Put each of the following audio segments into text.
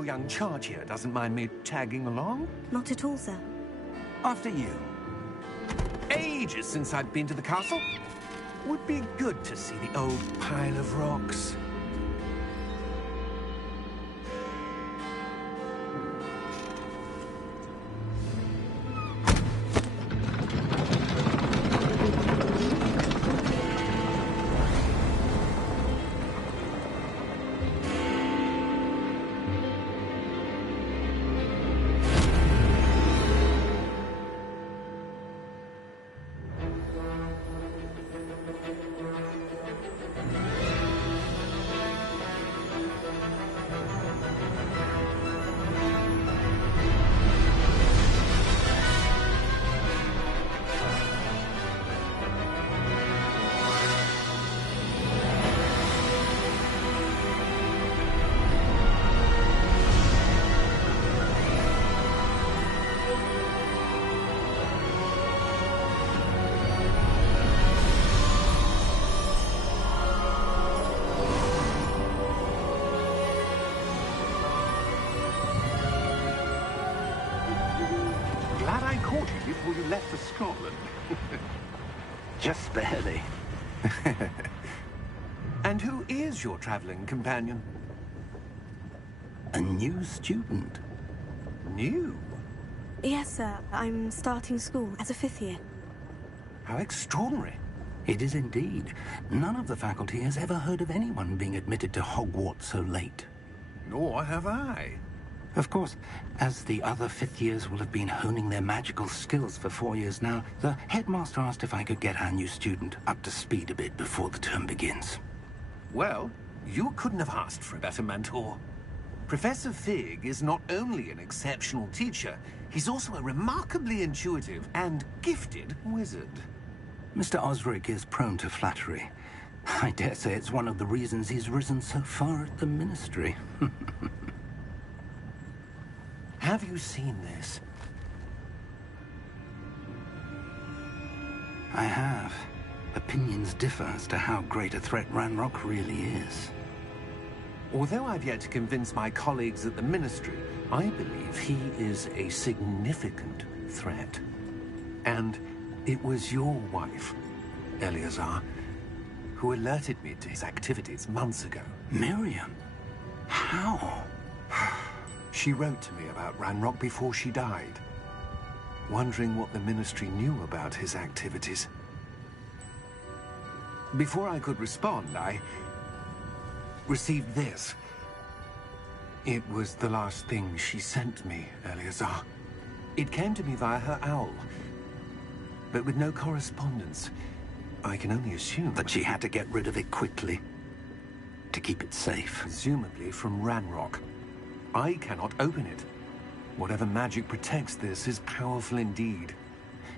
your young charge here doesn't mind me tagging along? Not at all, sir. After you. Ages since I've been to the castle. Would be good to see the old pile of rocks. Before you left for Scotland. Just barely. And who is your traveling companion? A new student. New? Yes, sir. I'm starting school as a 5th year. How extraordinary. It is indeed. None of the faculty has ever heard of anyone being admitted to Hogwarts so late. Nor have I. Of course, as the other 5th years will have been honing their magical skills for 4 years now, the headmaster asked if I could get our new student up to speed a bit before the term begins. Well, you couldn't have asked for a better mentor. Professor Fig is not only an exceptional teacher, he's also a remarkably intuitive and gifted wizard. Mr. Osric is prone to flattery. I dare say it's one of the reasons he's risen so far at the Ministry. Have you seen this? I have. Opinions differ as to how great a threat Ranrock really is. Although I've yet to convince my colleagues at the Ministry, I believe he is a significant threat. And it was your wife, Eleazar, who alerted me to his activities months ago. Miriam? How? She wrote to me about Ranrock before she died, wondering what the Ministry knew about his activities. Before I could respond, I received this. It was the last thing she sent me, Eleazar. It came to me via her owl, but with no correspondence. I can only assume that she had to get rid of it quickly, to keep it safe. Presumably from Ranrock. I cannot open it. Whatever magic protects this is powerful indeed.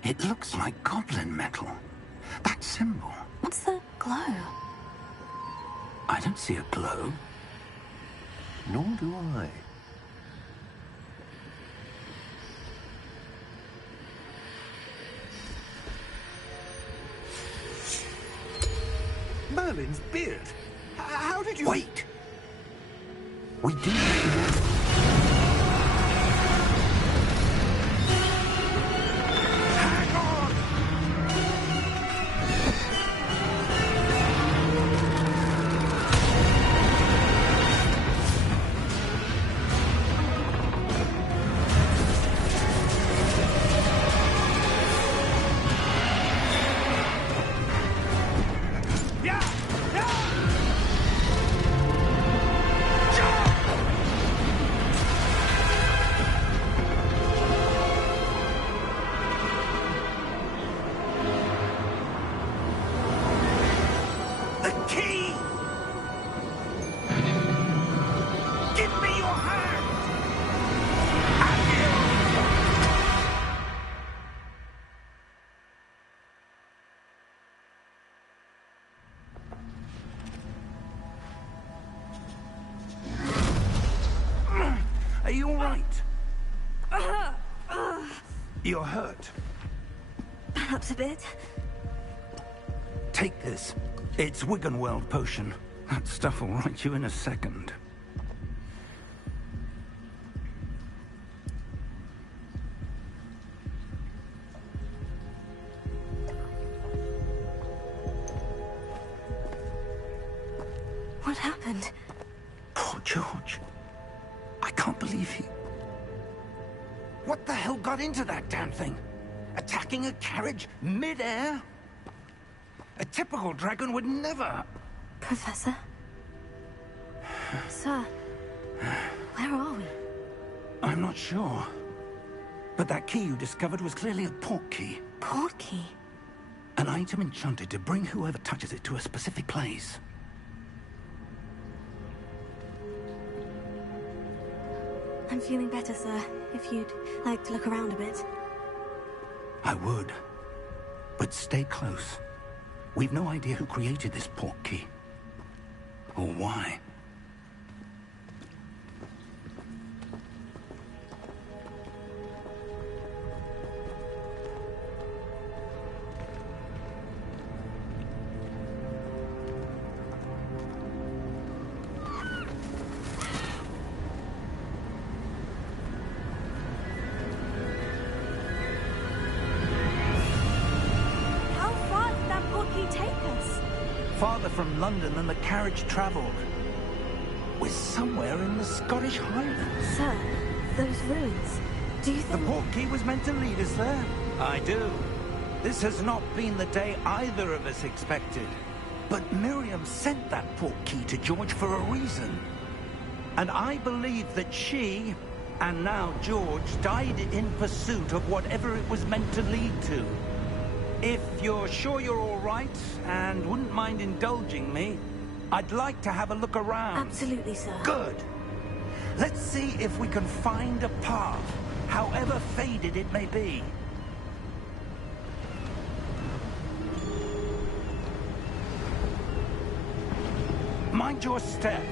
It looks like goblin metal. That symbol. What's the glow? I don't see a glow. Nor do I. Merlin's beard. How did you... Wait! We do... Are you all right? You're hurt. Perhaps a bit. Take this. It's Wiggenweld potion. That stuff will right you in a second. happened? Poor George. I can't believe he... What the hell got into that damn thing? Attacking a carriage mid-air? A typical dragon would never... Professor? Sir, where are we? I'm not sure. But that key you discovered was clearly a port key. Port key? An item enchanted to bring whoever touches it to a specific place. I'm feeling better, sir. If you'd like to look around a bit. I would. But stay close. We've no idea who created this port key. Or why. Farther from London than the carriage travelled. We're somewhere in the Scottish Highlands. Sir, those ruins. Do you The think... port key was meant to lead us there? I do. This has not been the day either of us expected. But Miriam sent that port key to George for a reason. And I believe that she, and now George, died in pursuit of whatever it was meant to lead to. If you're sure you're all right, and wouldn't mind indulging me, I'd like to have a look around. Absolutely, sir. Good. Let's see if we can find a path, however faded it may be. Mind your step.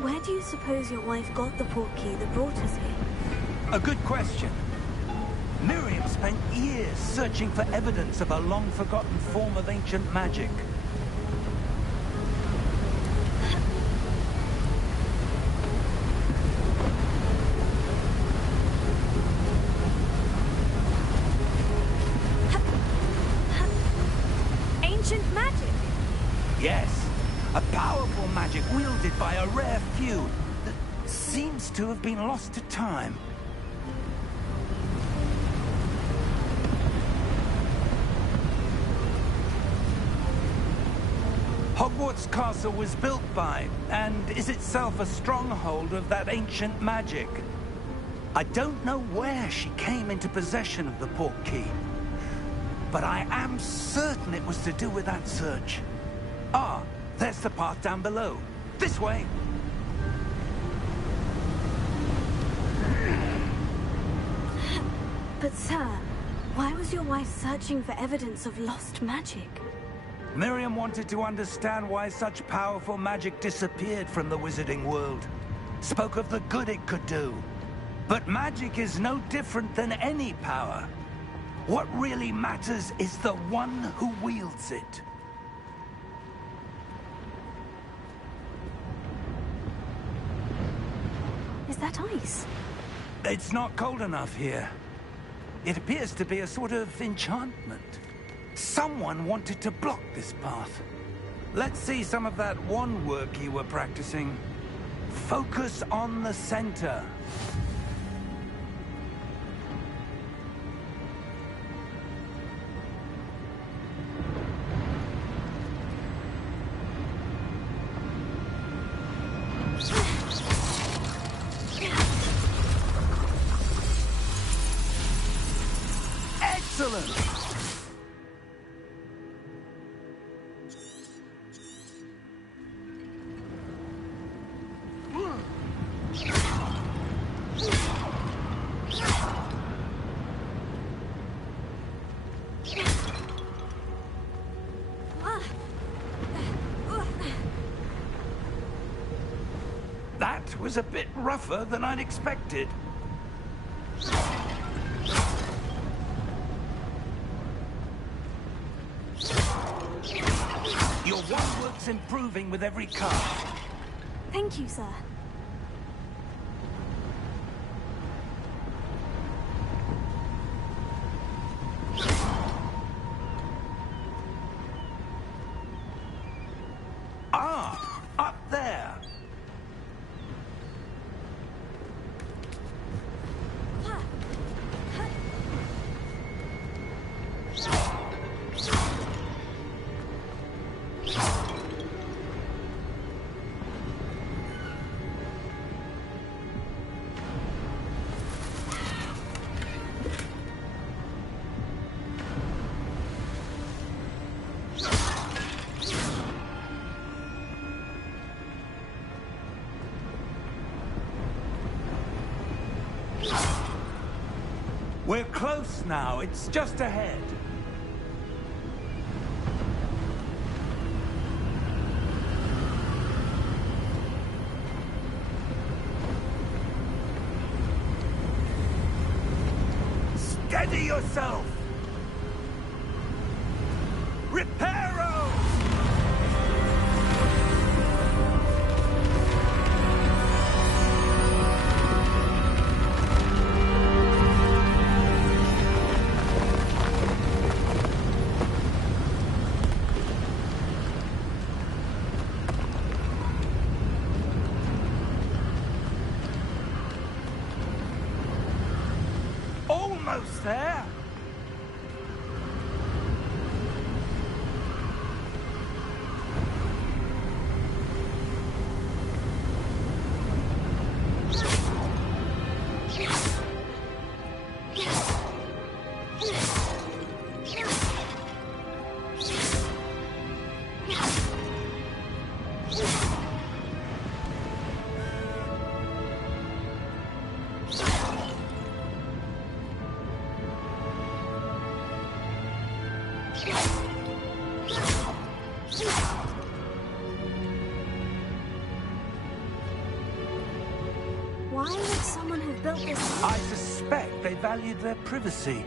Where do you suppose your wife got the port key that brought us here? A good question. Miriam spent years searching for evidence of a long-forgotten form of ancient magic. Ancient magic? Yes, a powerful magic wielded by a rare few that seems to have been lost to time. Hogwarts Castle was built by, and is itself a stronghold of that ancient magic. I don't know where she came into possession of the port key, but I am certain it was to do with that search. Ah, there's the path down below. This way. But sir, why was your wife searching for evidence of lost magic? Miriam wanted to understand why such powerful magic disappeared from the wizarding world. Spoke of the good it could do. But magic is no different than any power. What really matters is the one who wields it. Is that ice? It's not cold enough here. It appears to be a sort of enchantment. Someone wanted to block this path. Let's see some of that wand work you were practicing. Focus on the center. Excellent! That was a bit rougher than I'd expected. You're Your work's improving with every cast. Thank you, sir. Ah, up there. We're close now. It's just ahead. Steady yourself! Reparo! Almost there! Why would someone have built this? I suspect they valued their privacy.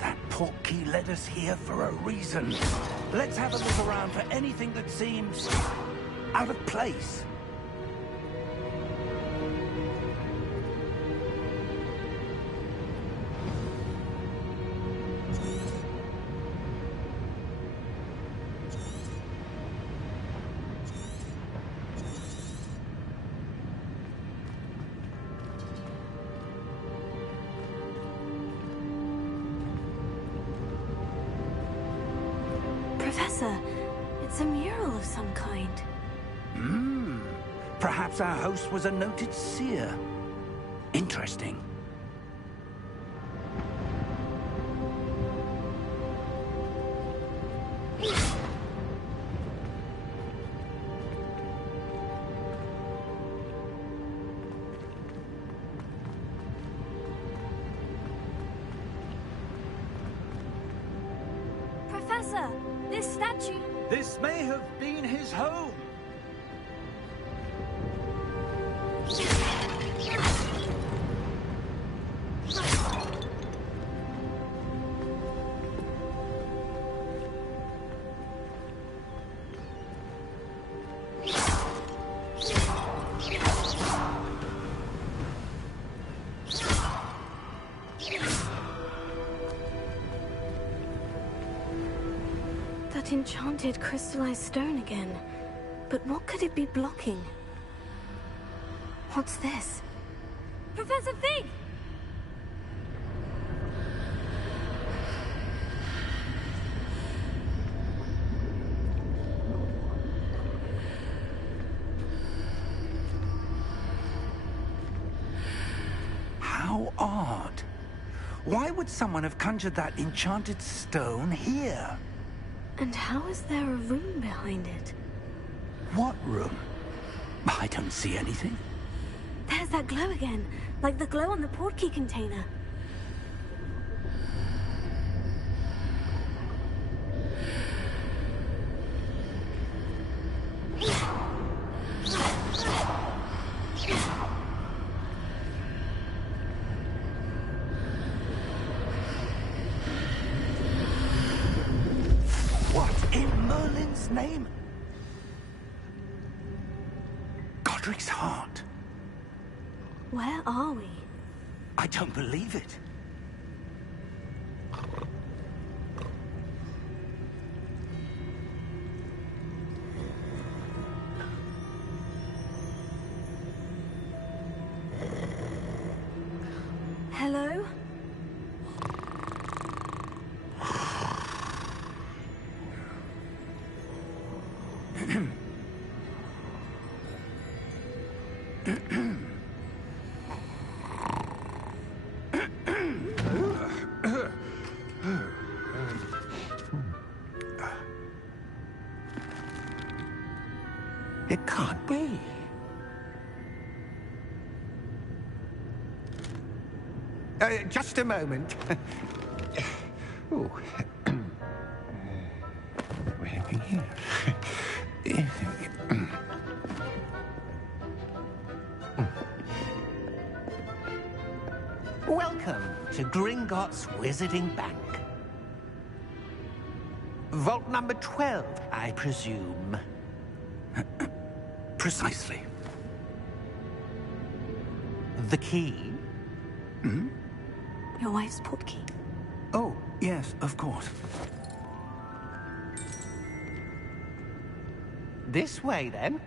That portkey led us here for a reason. Let's have a look around for anything that seems out of place. Professor, it's a mural of some kind. Perhaps our host was a noted seer. Interesting. Professor, this statue... This may have been his home. That enchanted crystallized stone again. But what could it be blocking? What's this? Professor Fig! How odd. Why would someone have conjured that enchanted stone here? And how is there a room behind it? What room? I don't see anything. There's that glow again, like the glow on the portkey container. What in Merlin's name? breaks heart. Where are we? I don't believe it. Hello? It can't be. Just a moment. Oh. Anything here? Welcome to Gringotts Wizarding Bank. Vault number 12, I presume. Precisely. The key? Your wife's portkey. Oh, yes, of course. This way, then.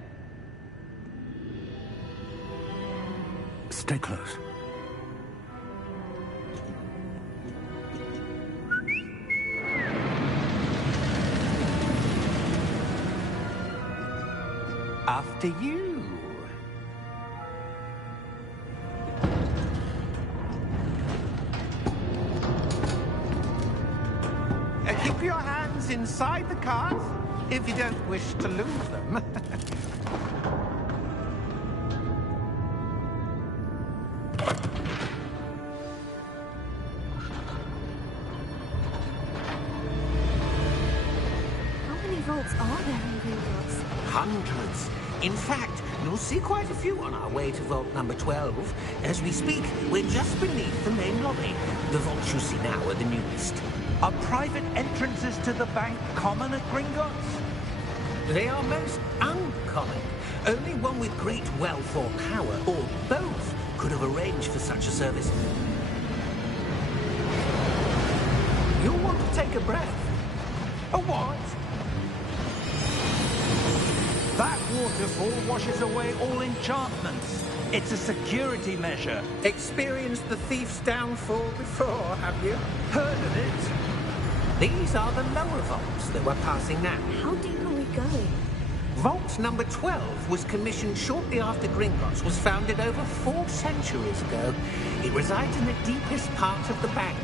Stay close. After you. Keep your hands inside the cart if you don't wish to lose them. How many vaults are there in Gringotts? Hundreds. In fact, you'll see quite a few on our way to vault number 12. As we speak, we're just beneath the main lobby. The vaults you see now are the newest. Are private entrances to the bank common at Gringotts? They are most uncommon. Only one with great wealth or power, or both, could have arranged for such a service. You'll want to take a breath. A what? That waterfall washes away all enchantments. It's a security measure. Experienced the thief's downfall before, have you? Heard of it? These are the lower vaults that we're passing now. How deep are we going? Vault number 12 was commissioned shortly after Gringotts was founded over 4 centuries ago. It resides in the deepest part of the bank.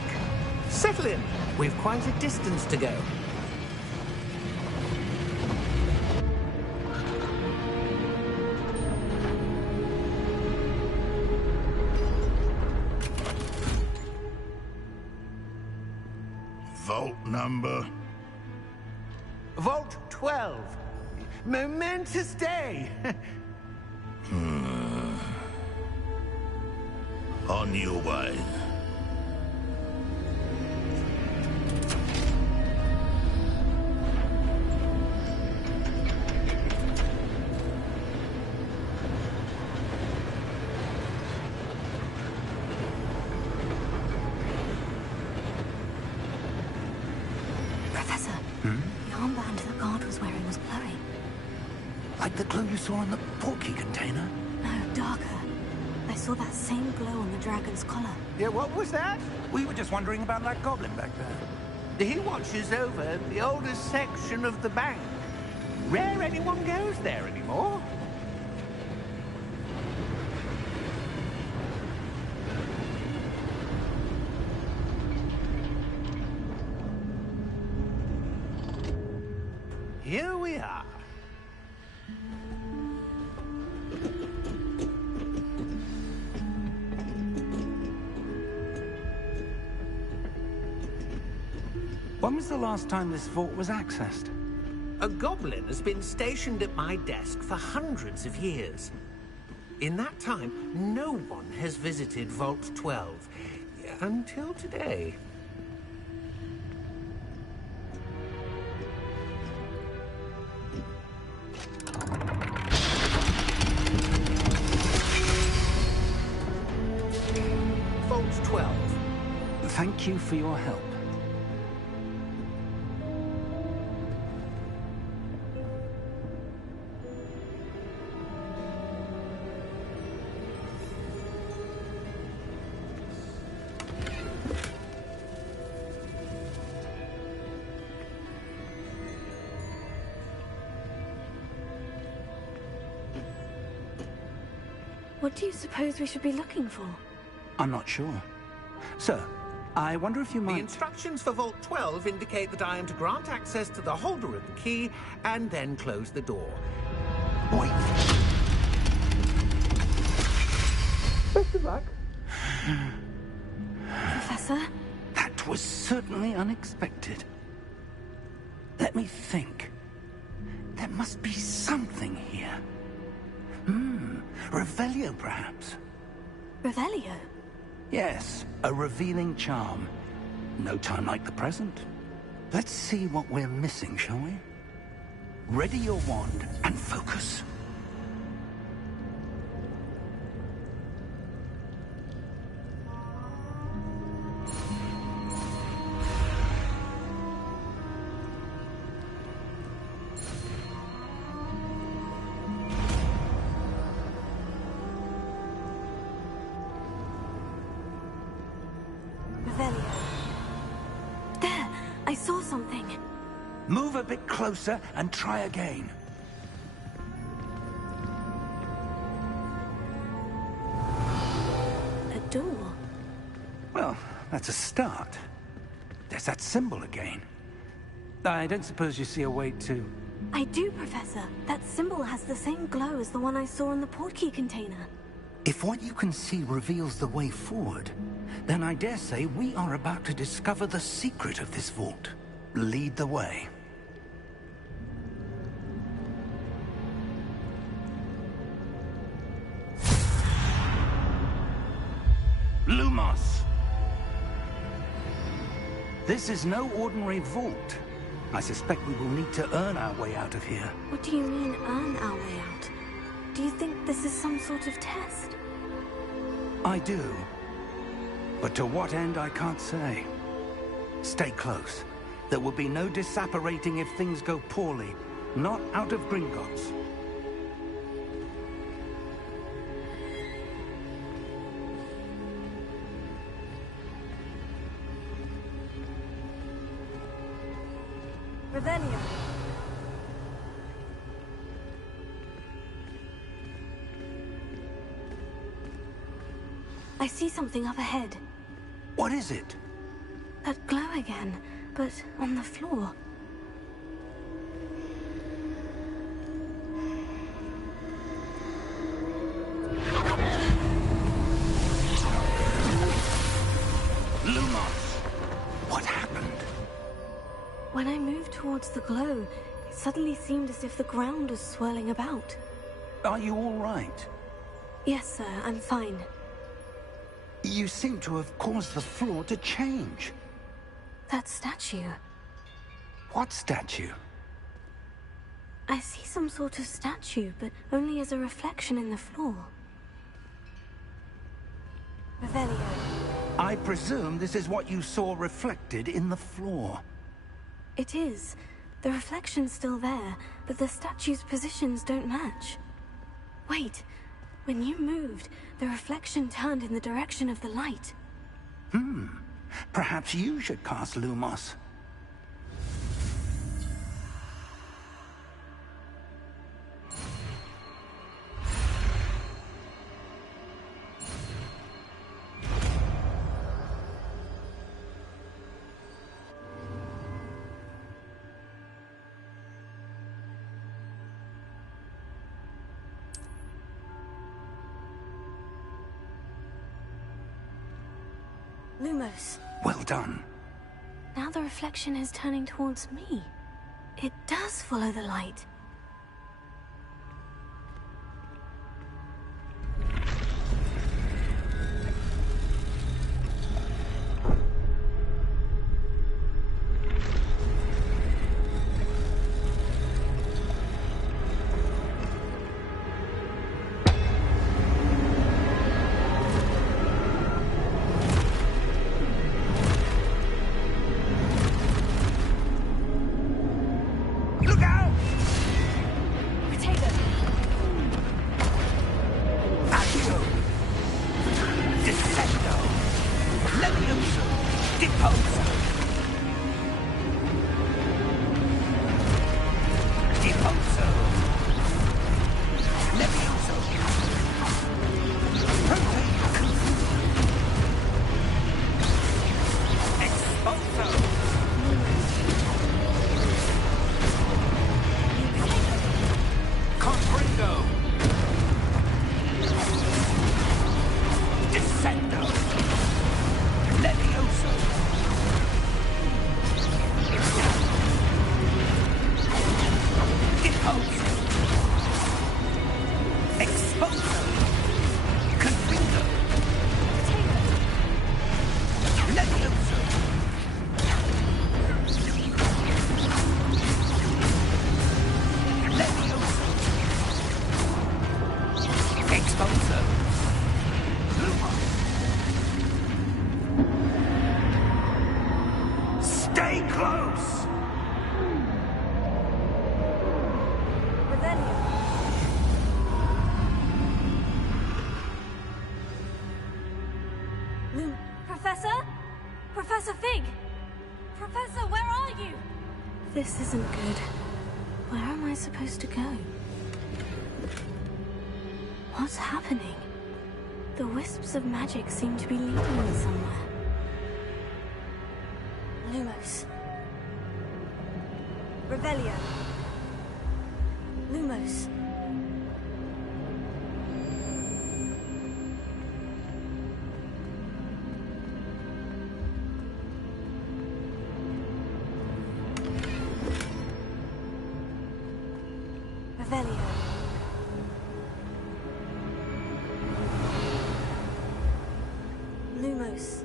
Settle in. We've quite a distance to go. Vault number? Vault 12. Momentous day. On your way. Professor, the armband the guard was wearing was glowing. Like the glow you saw in the portkey container? No, darker. I saw that same glow on the dragon's collar. Yeah, what was that? We were just wondering about that goblin back there. He watches over the oldest section of the bank. Rare anyone goes there anymore. Here we are. When was the last time this vault was accessed? A goblin has been stationed at my desk for hundreds of years. In that time, no one has visited Vault 12. Until today. 12. Thank you for your help. What do you suppose we should be looking for? I'm not sure. Sir, I wonder if you The might... instructions for Vault 12 indicate that I am to grant access to the holder of the key and then close the door. Wait. Best of luck. Professor? That was certainly unexpected. Let me think. There must be something here. Revelio, perhaps? Revelio? Yes, a revealing charm. No time like the present. Let's see what we're missing, shall we? Ready your wand and focus. Revelio. There! I saw something. Move a bit closer and try again. A door. Well, that's a start. There's that symbol again. I don't suppose you see a way to... I do, Professor. That symbol has the same glow as the one I saw in the portkey container. If what you can see reveals the way forward, then I dare say we are about to discover the secret of this vault. Lead the way. Lumos! This is no ordinary vault. I suspect we will need to earn our way out of here. What do you mean, earn our way out? Do you think this is some sort of test? I do. But to what end, I can't say. Stay close. There will be no disapparating if things go poorly. Not out of Gringotts. Revelio. I see something up ahead. What is it? That glow again, but on the floor. Lumos! What happened? When I moved towards the glow, it suddenly seemed as if the ground was swirling about. Are you all right? Yes, sir, I'm fine. You seem to have caused the floor to change. That statue. What statue? I see some sort of statue, but only as a reflection in the floor. Revelio. I presume this is what you saw reflected in the floor. It is. The reflection's still there, but the statue's positions don't match. Wait. When you moved, the reflection turned in the direction of the light. Perhaps you should cast Lumos. Lumos. Well done. Now the reflection is turning towards me. It does follow the light. Professor? Professor Fig! Professor, where are you? This isn't good. Where am I supposed to go? What's happening? The wisps of magic seem to be leading me somewhere. Lumos. Revelio. Lumos. Revelio. Lumos.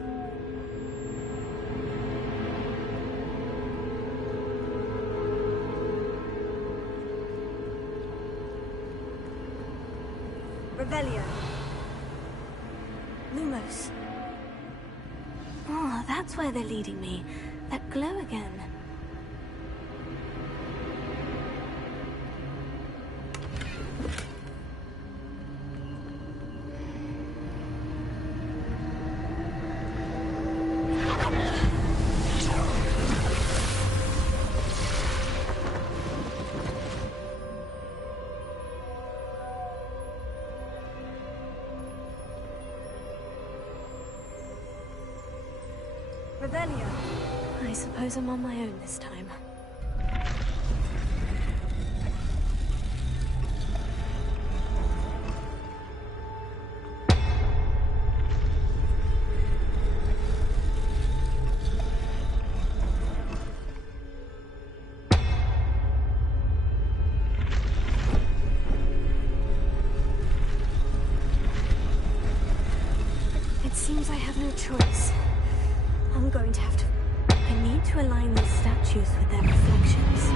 Revelio. Lumos. Oh, that's where they're leading me. That glow again. Revelio. I suppose I'm on my own this time. It seems I have no choice. I'm going to have to... I need to align these statues with their reflections.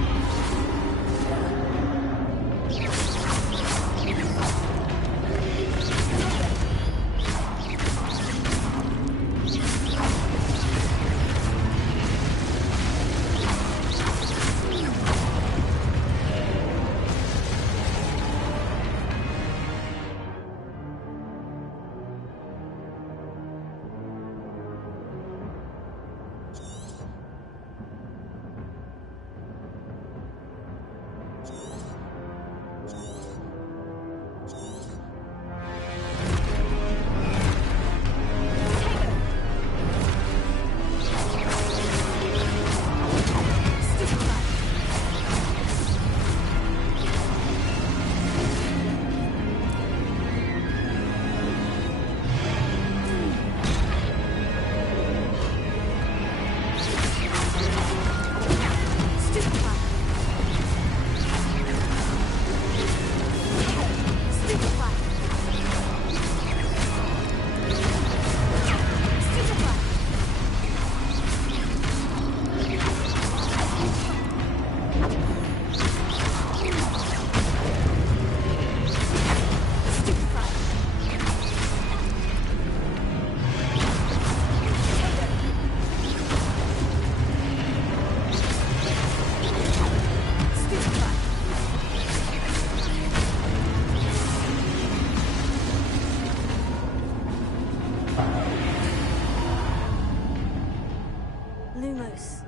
Lumos.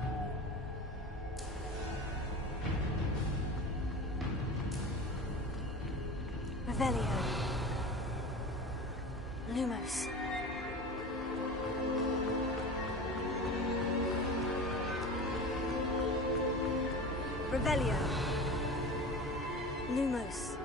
Revelio. Lumos. Revelio. Lumos.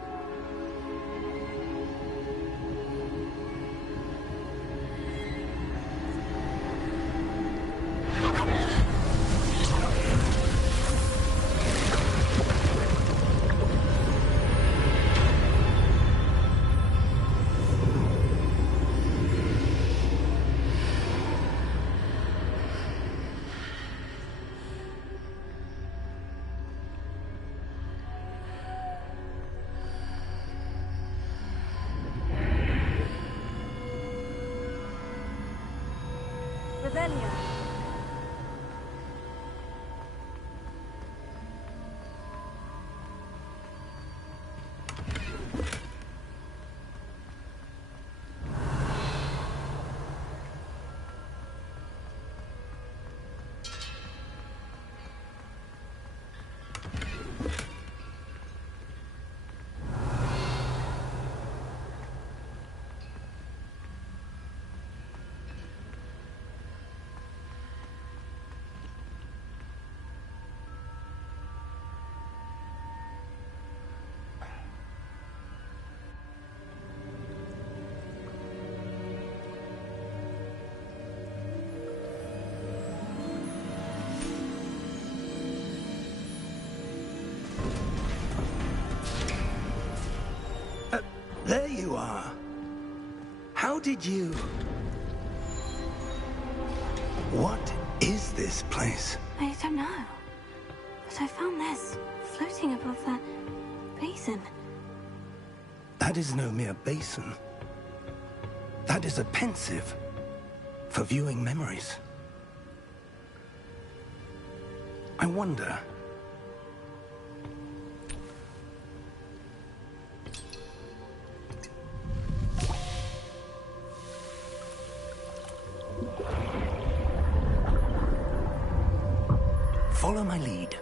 Revelio. There you are. How did you... What is this place? I don't know. But I found this floating above that basin. That is no mere basin. That is a pensive for viewing memories. I wonder... Follow my lead.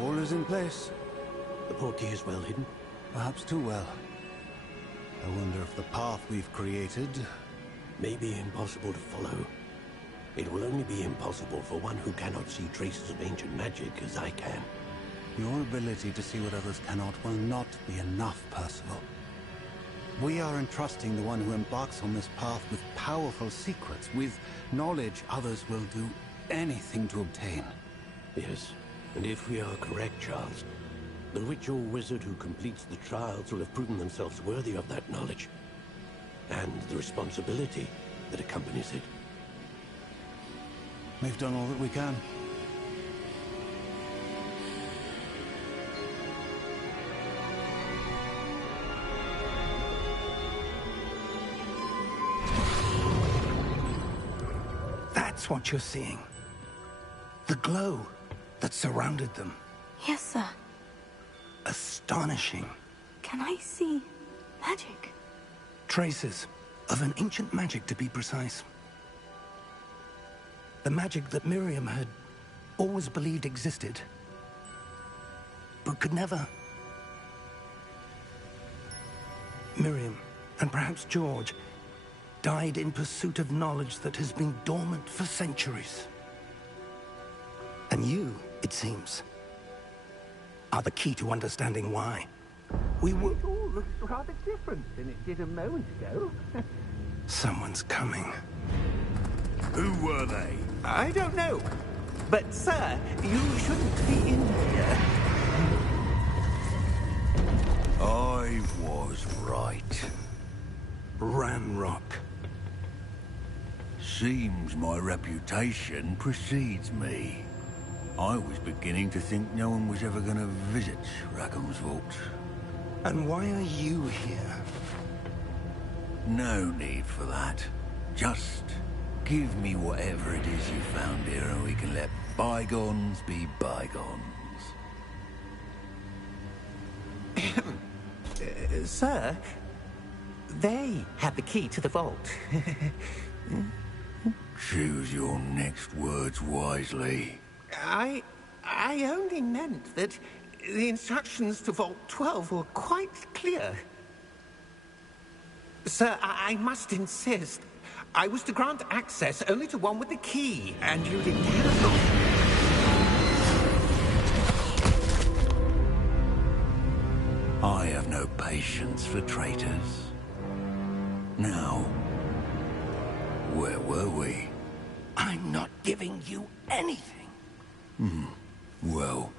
All is in place. The portkey is well hidden. Perhaps too well. I wonder if the path we've created... May be impossible to follow. It will only be impossible for one who cannot see traces of ancient magic as I can. Your ability to see what others cannot will not be enough, Percival. We are entrusting the one who embarks on this path with powerful secrets, with knowledge others will do anything to obtain. Yes, and if we are correct, Charles, the witch or wizard who completes the trials will have proven themselves worthy of that knowledge, and the responsibility that accompanies it. We've done all that we can. That's what you're seeing. The glow that surrounded them. Yes, sir. Astonishing. Can I see magic? Traces of an ancient magic, to be precise. The magic that Miriam had always believed existed, but could never. Miriam, and perhaps George, died in pursuit of knowledge that has been dormant for centuries. And you, it seems, are the key to understanding why. We were... It all looks rather different than it did a moment ago. Someone's coming. Who were they? I don't know. But, sir, you shouldn't be in here. I was right. Ranrock. Seems my reputation precedes me. I was beginning to think no one was ever going to visit Rackham's Vault. And why are you here? No need for that. Just give me whatever it is you found here and we can let bygones be bygones. Sir, they have the key to the vault. Choose your next words wisely. I only meant that the instructions to Vault 12 were quite clear. Sir, I must insist. I was to grant access only to one with the key, and you didn't have... I have no patience for traitors. Now, where were we? I'm not giving you anything. Well,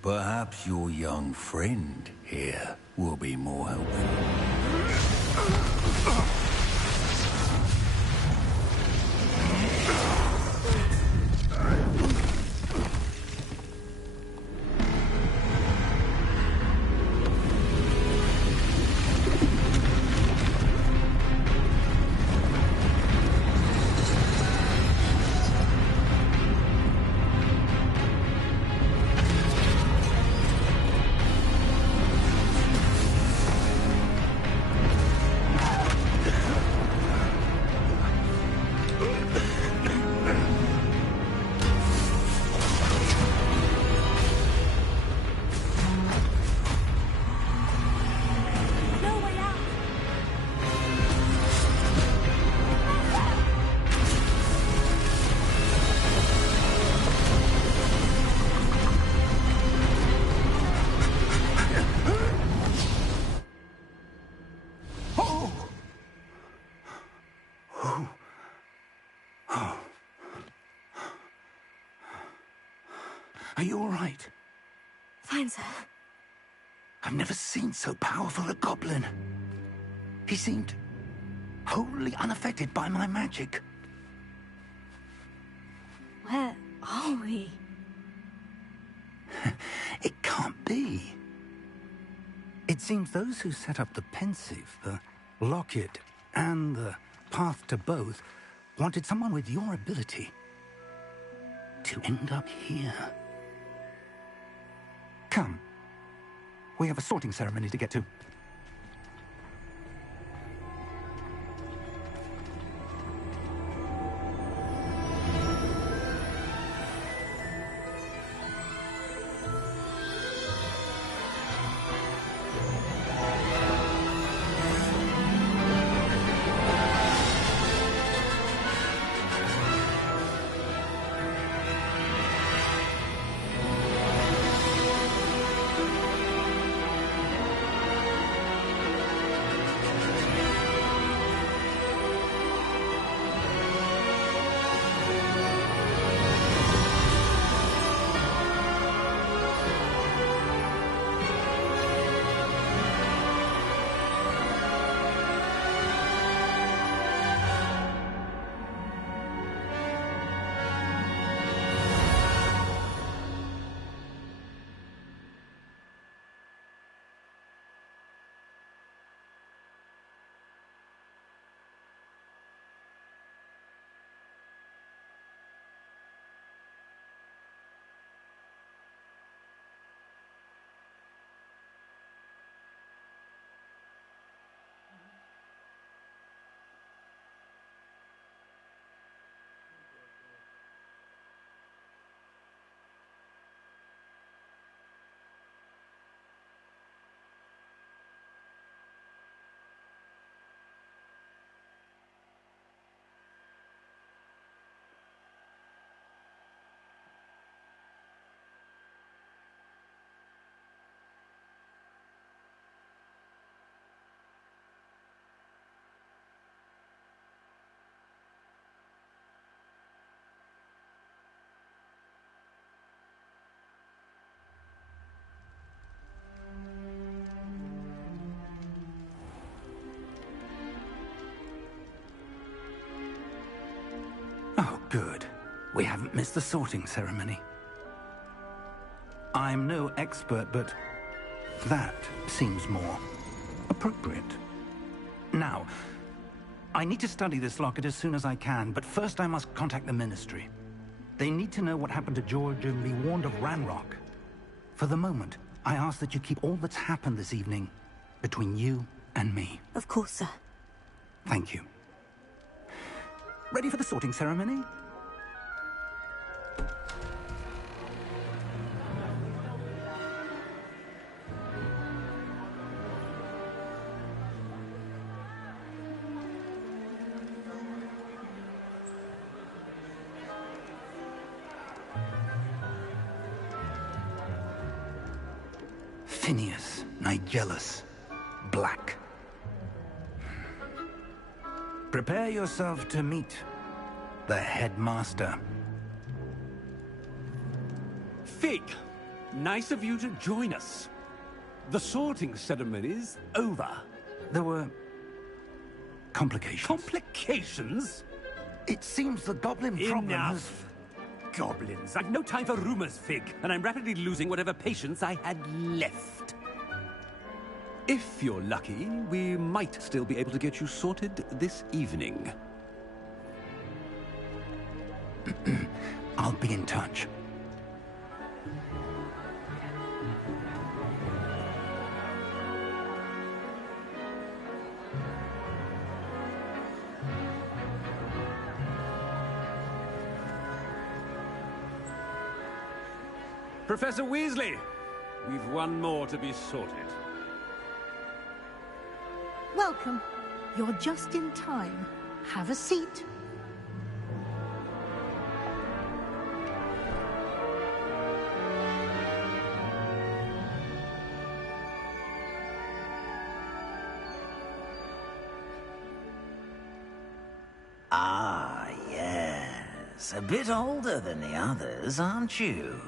perhaps your young friend here will be more helpful. Are you all right? Fine, sir. I've never seen so powerful a goblin. He seemed wholly unaffected by my magic. Where are we? It can't be. It seems those who set up the Pensieve, the Locket, and the Path to Both wanted someone with your ability to end up here. Come. We have a sorting ceremony to get to. Oh, good. We haven't missed the sorting ceremony. I'm no expert, but that seems more appropriate. Now, I need to study this locket as soon as I can, but first I must contact the Ministry. They need to know what happened to George and be warned of Ranrock. For the moment, I ask that you keep all that's happened this evening between you and me. Of course, sir. Thank you. Ready for the sorting ceremony? Phineas Nigellus Black. Prepare yourself to meet the headmaster. Fig, nice of you to join us. The sorting ceremony's over. There were complications. Complications? It seems the goblin problem has... Enough. Goblins. I've no time for rumors, Fig, and I'm rapidly losing whatever patience I had left. If you're lucky, we might still be able to get you sorted this evening. I'll be in touch. Professor Weasley, we've one more to be sorted. Welcome. You're just in time. Have a seat. Ah, yes. A bit older than the others, aren't you?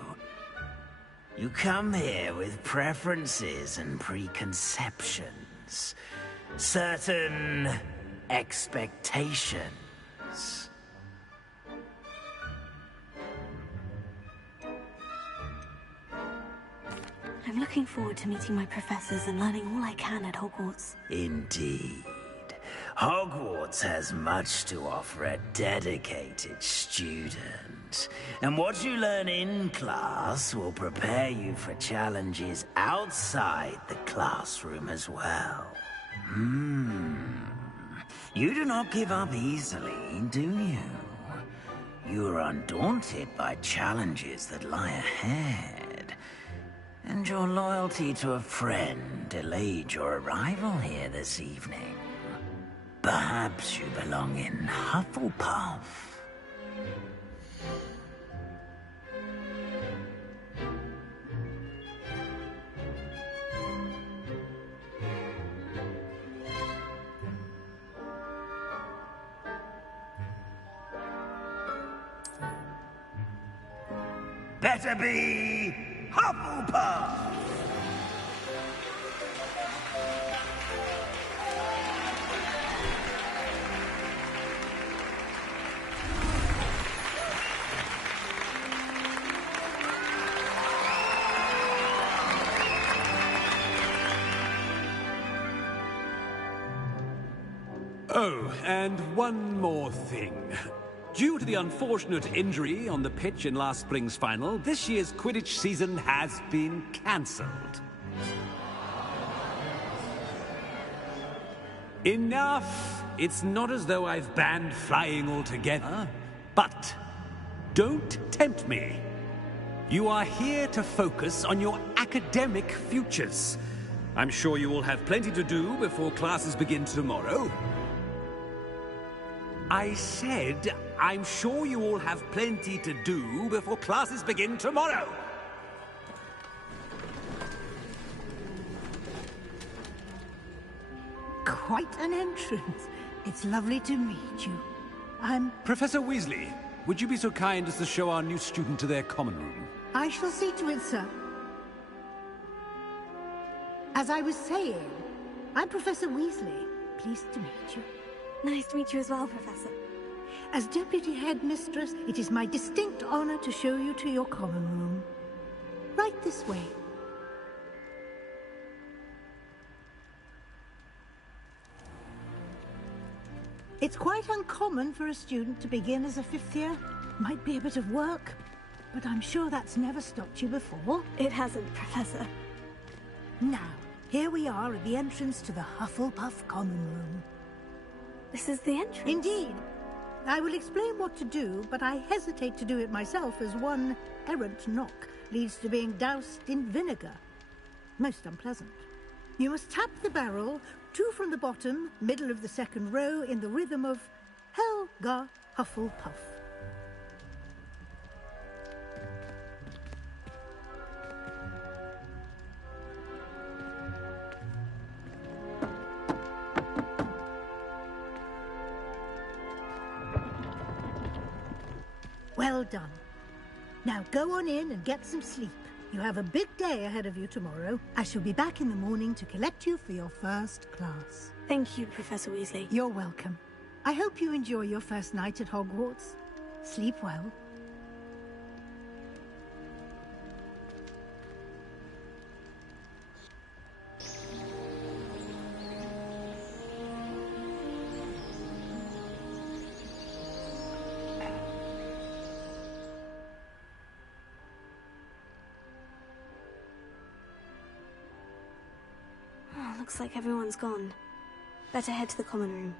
You come here with preferences and preconceptions. Certain expectations. I'm looking forward to meeting my professors and learning all I can at Hogwarts. Indeed. Hogwarts has much to offer a dedicated student. And what you learn in class will prepare you for challenges outside the classroom as well. You do not give up easily, do you? You are undaunted by challenges that lie ahead. And your loyalty to a friend delayed your arrival here this evening. Perhaps you belong in Hufflepuff. Better be Hufflepuff! Oh, and one more thing. Due to the unfortunate injury on the pitch in last spring's final, this year's Quidditch season has been cancelled. Enough! It's not as though I've banned flying altogether, but don't tempt me. You are here to focus on your academic futures. I'm sure you will have plenty to do before classes begin tomorrow. I said, I'm sure you all have plenty to do before classes begin tomorrow. Quite an entrance. It's lovely to meet you. I'm... Professor Weasley, would you be so kind as to show our new student to their common room? I shall see to it, sir. As I was saying, I'm Professor Weasley. Pleased to meet you. Nice to meet you as well, Professor. As Deputy Headmistress, it is my distinct honor to show you to your common room. Right this way. It's quite uncommon for a student to begin as a fifth year. Might be a bit of work, but I'm sure that's never stopped you before. It hasn't, Professor. Now, here we are at the entrance to the Hufflepuff common room. This is the entrance? Indeed. I will explain what to do, but I hesitate to do it myself as one errant knock leads to being doused in vinegar. Most unpleasant. You must tap the barrel, 2 from the bottom, middle of the second row, in the rhythm of Helga Hufflepuff. Well done. Now go on in and get some sleep. You have a big day ahead of you tomorrow. I shall be back in the morning to collect you for your first class. Thank you, Professor Weasley. You're welcome. I hope you enjoy your first night at Hogwarts. Sleep well. Looks like everyone's gone. Better head to the common room.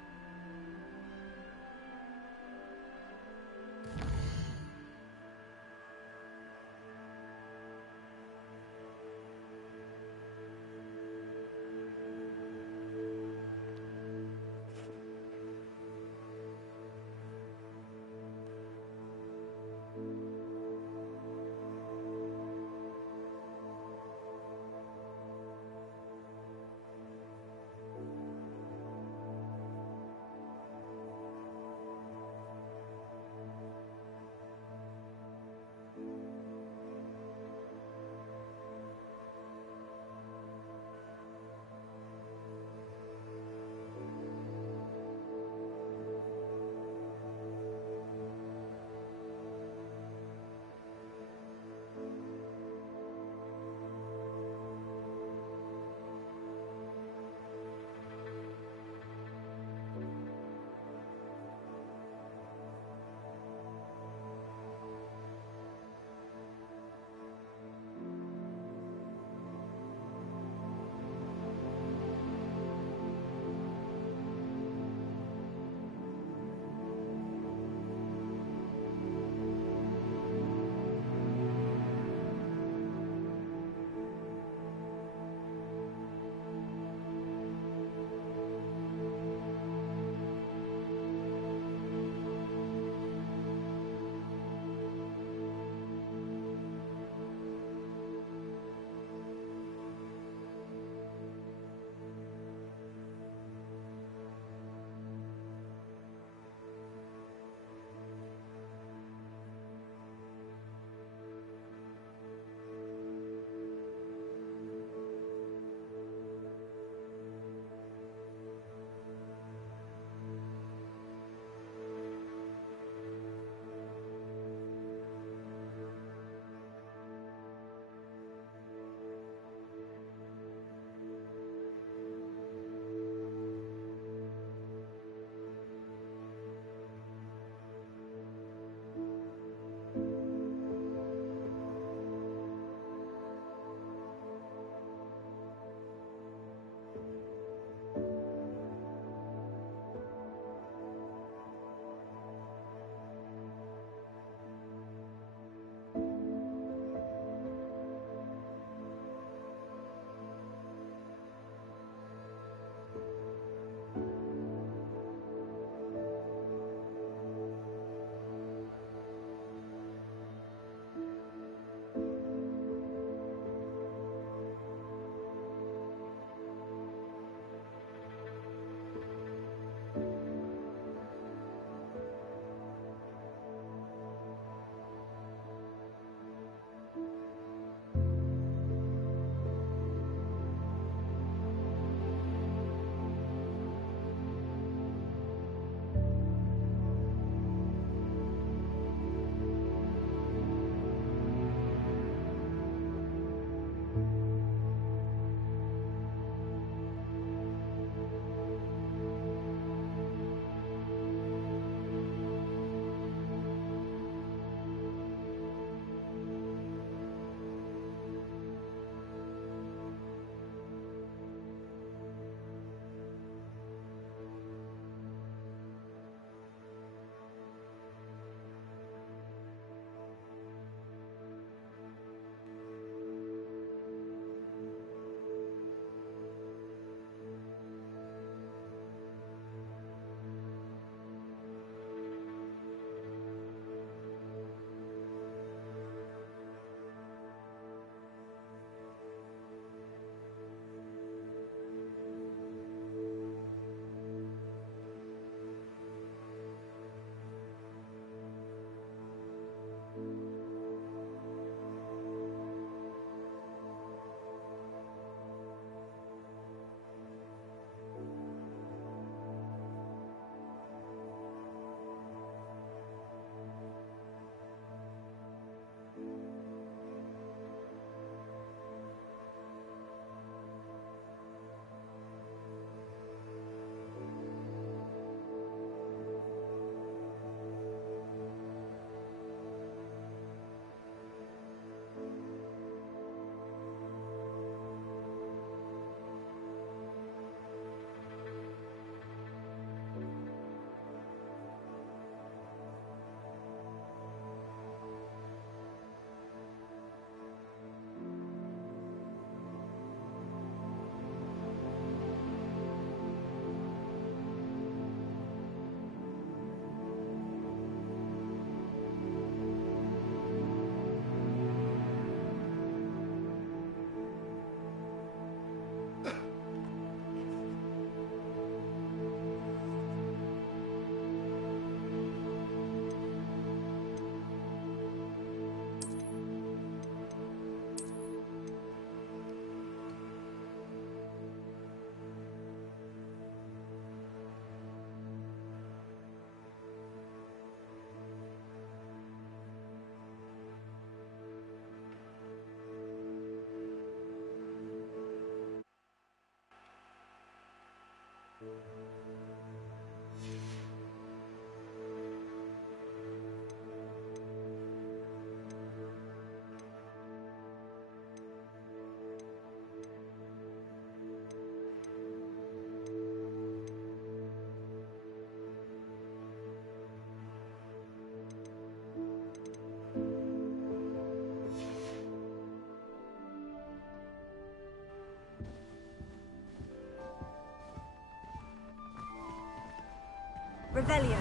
Revelio.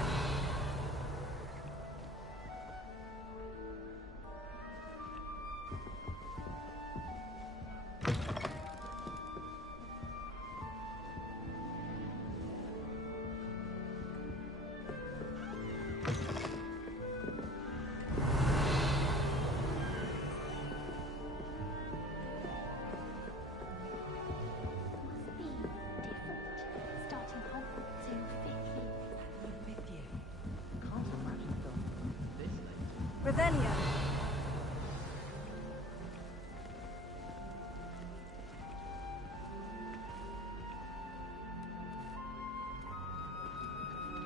Revelio.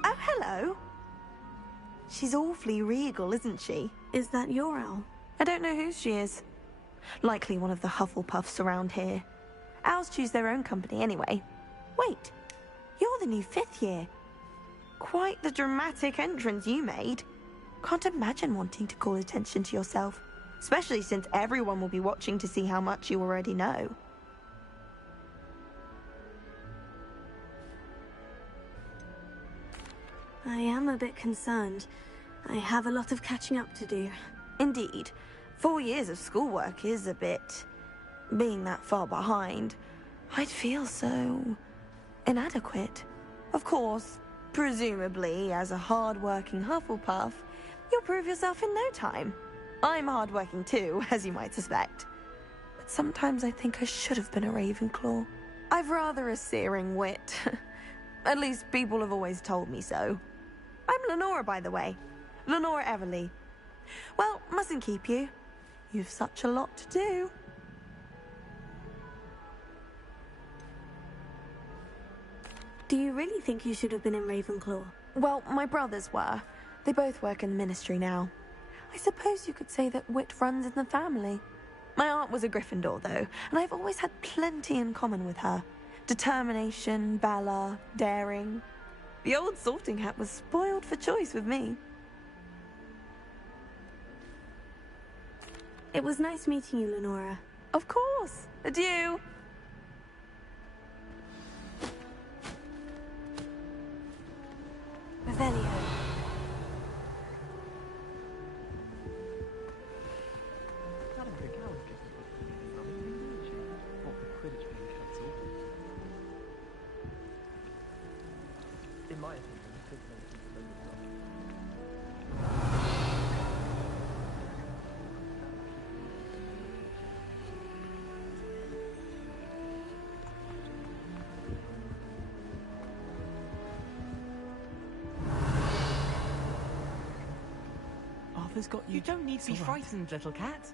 Oh, hello. She's awfully regal, isn't she? Is that your owl? I don't know who she is. Likely one of the Hufflepuffs around here. Owls choose their own company anyway. Wait, you're the new 5th year. Quite the dramatic entrance you made. Can't imagine wanting to call attention to yourself, especially since everyone will be watching to see how much you already know. I am a bit concerned. I have a lot of catching up to do. Indeed. 4 years of schoolwork is a bit... being that far behind. I'd feel so... inadequate. Of course, presumably, as a hard-working Hufflepuff, you'll prove yourself in no time. I'm hard-working too, as you might suspect. But sometimes I think I should have been a Ravenclaw. I've rather a searing wit. At least people have always told me so. I'm Lenora, by the way. Lenora Everly. Well, mustn't keep you. You've such a lot to do. Do you really think you should have been in Ravenclaw? Well, my brothers were. They both work in the Ministry now. I suppose you could say that wit runs in the family. My aunt was a Gryffindor, though, and I've always had plenty in common with her. Determination, valor, daring. The old sorting hat was spoiled for choice with me. It was nice meeting you, Lenora. Of course. Adieu. Revelio. Arthur's got you. You don't need to be frightened, little cat.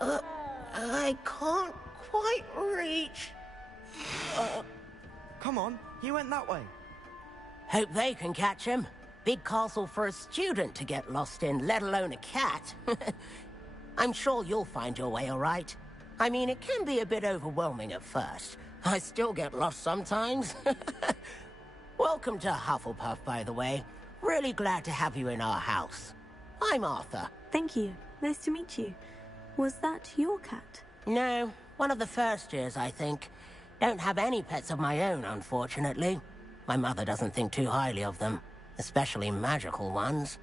I can't quite reach. Come on, he went that way. Hope they can catch him. Big castle for a student to get lost in, let alone a cat. I'm sure you'll find your way all right. I mean, it can be a bit overwhelming at first. I still get lost sometimes. Welcome to Hufflepuff, by the way. Really glad to have you in our house. I'm Arthur. Thank you. Nice to meet you. Was that your cat? No, one of the first years, I think. Don't have any pets of my own, unfortunately. My mother doesn't think too highly of them, especially magical ones.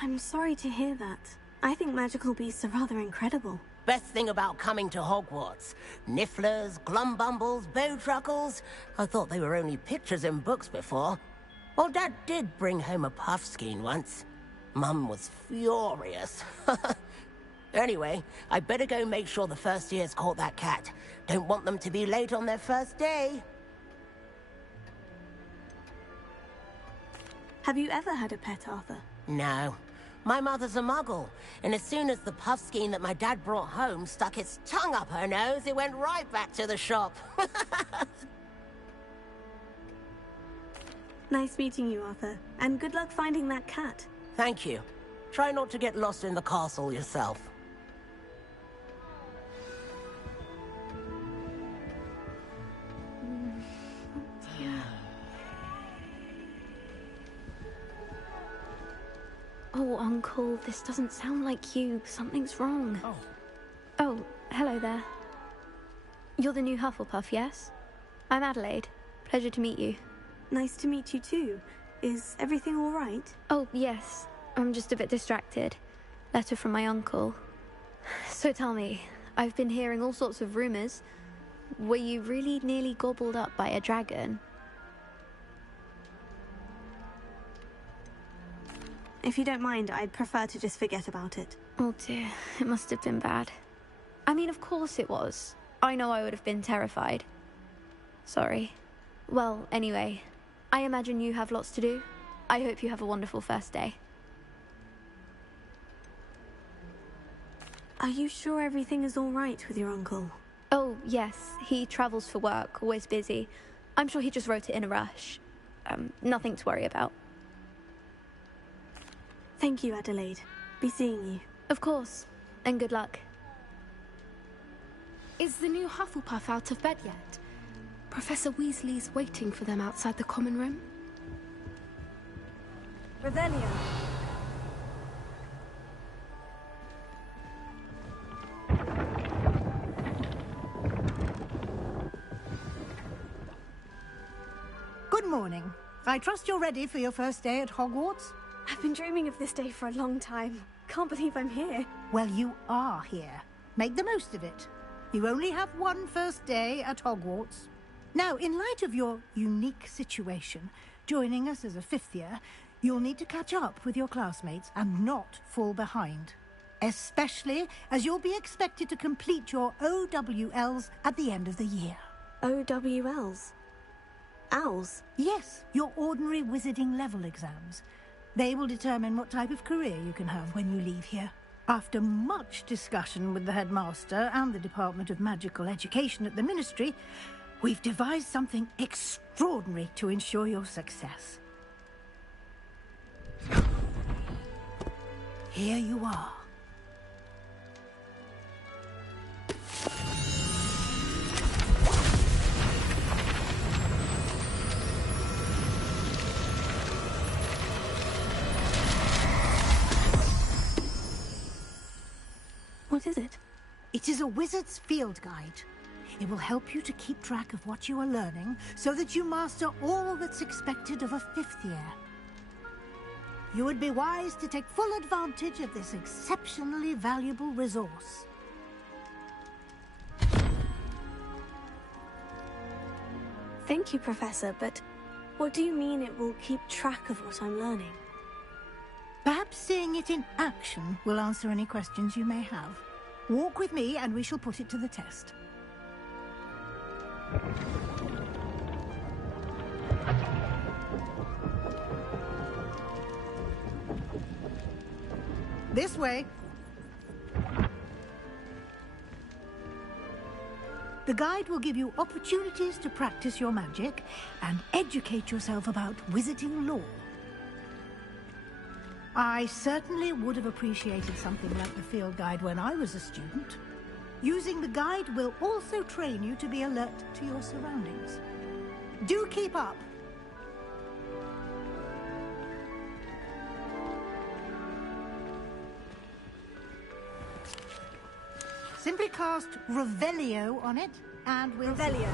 I'm sorry to hear that. I think magical beasts are rather incredible. Best thing about coming to Hogwarts. Nifflers, Glumbumbles, Bowtruckles. I thought they were only pictures in books before. Well, Dad did bring home a Puffskein once. Mum was furious. Anyway, I better go make sure the first years caught that cat. Don't want them to be late on their first day. Have you ever had a pet, Arthur? No. My mother's a muggle, and as soon as the Puffskein that my dad brought home stuck its tongue up her nose, it went right back to the shop. Nice meeting you, Arthur. And good luck finding that cat. Thank you. Try not to get lost in the castle yourself. Oh, Uncle, this doesn't sound like you. Something's wrong. Oh. Oh, hello there. You're the new Hufflepuff, yes? I'm Adelaide. Pleasure to meet you. Nice to meet you too. Is everything all right? Oh, yes. I'm just a bit distracted. Letter from my uncle. So tell me, I've been hearing all sorts of rumors. Were you really nearly gobbled up by a dragon? If you don't mind, I'd prefer to just forget about it. Oh dear, it must have been bad. I mean, of course it was. I know I would have been terrified. Sorry. Well, anyway, I imagine you have lots to do. I hope you have a wonderful first day. Are you sure everything is all right with your uncle? Oh, yes. He travels for work, always busy. I'm sure he just wrote it in a rush. Nothing to worry about. Thank you, Adelaide. Be seeing you. Of course. And good luck. Is the new Hufflepuff out of bed yet? Professor Weasley's waiting for them outside the common room. Revelio. Good morning. I trust you're ready for your first day at Hogwarts? I've been dreaming of this day for a long time. Can't believe I'm here. Well, you are here. Make the most of it. You only have one first day at Hogwarts. Now, in light of your unique situation, joining us as a fifth year, you'll need to catch up with your classmates and not fall behind. Especially as you'll be expected to complete your OWLs at the end of the year. OWLs? Owls? Yes, your ordinary wizarding level exams. They will determine what type of career you can have when you leave here. After much discussion with the headmaster and the Department of Magical Education at the Ministry, we've devised something extraordinary to ensure your success. Here you are. What is it? It is a wizard's field guide. It will help you to keep track of what you are learning so that you master all that's expected of a fifth year. You would be wise to take full advantage of this exceptionally valuable resource. Thank you, Professor, but what do you mean it will keep track of what I'm learning? Perhaps seeing it in action will answer any questions you may have. Walk with me and we shall put it to the test. This way. The guide will give you opportunities to practice your magic and educate yourself about wizarding lore. I certainly would have appreciated something like the field guide when I was a student. Using the guide will also train you to be alert to your surroundings. Do keep up. Simply cast Revelio on it, and we'll... Revelio.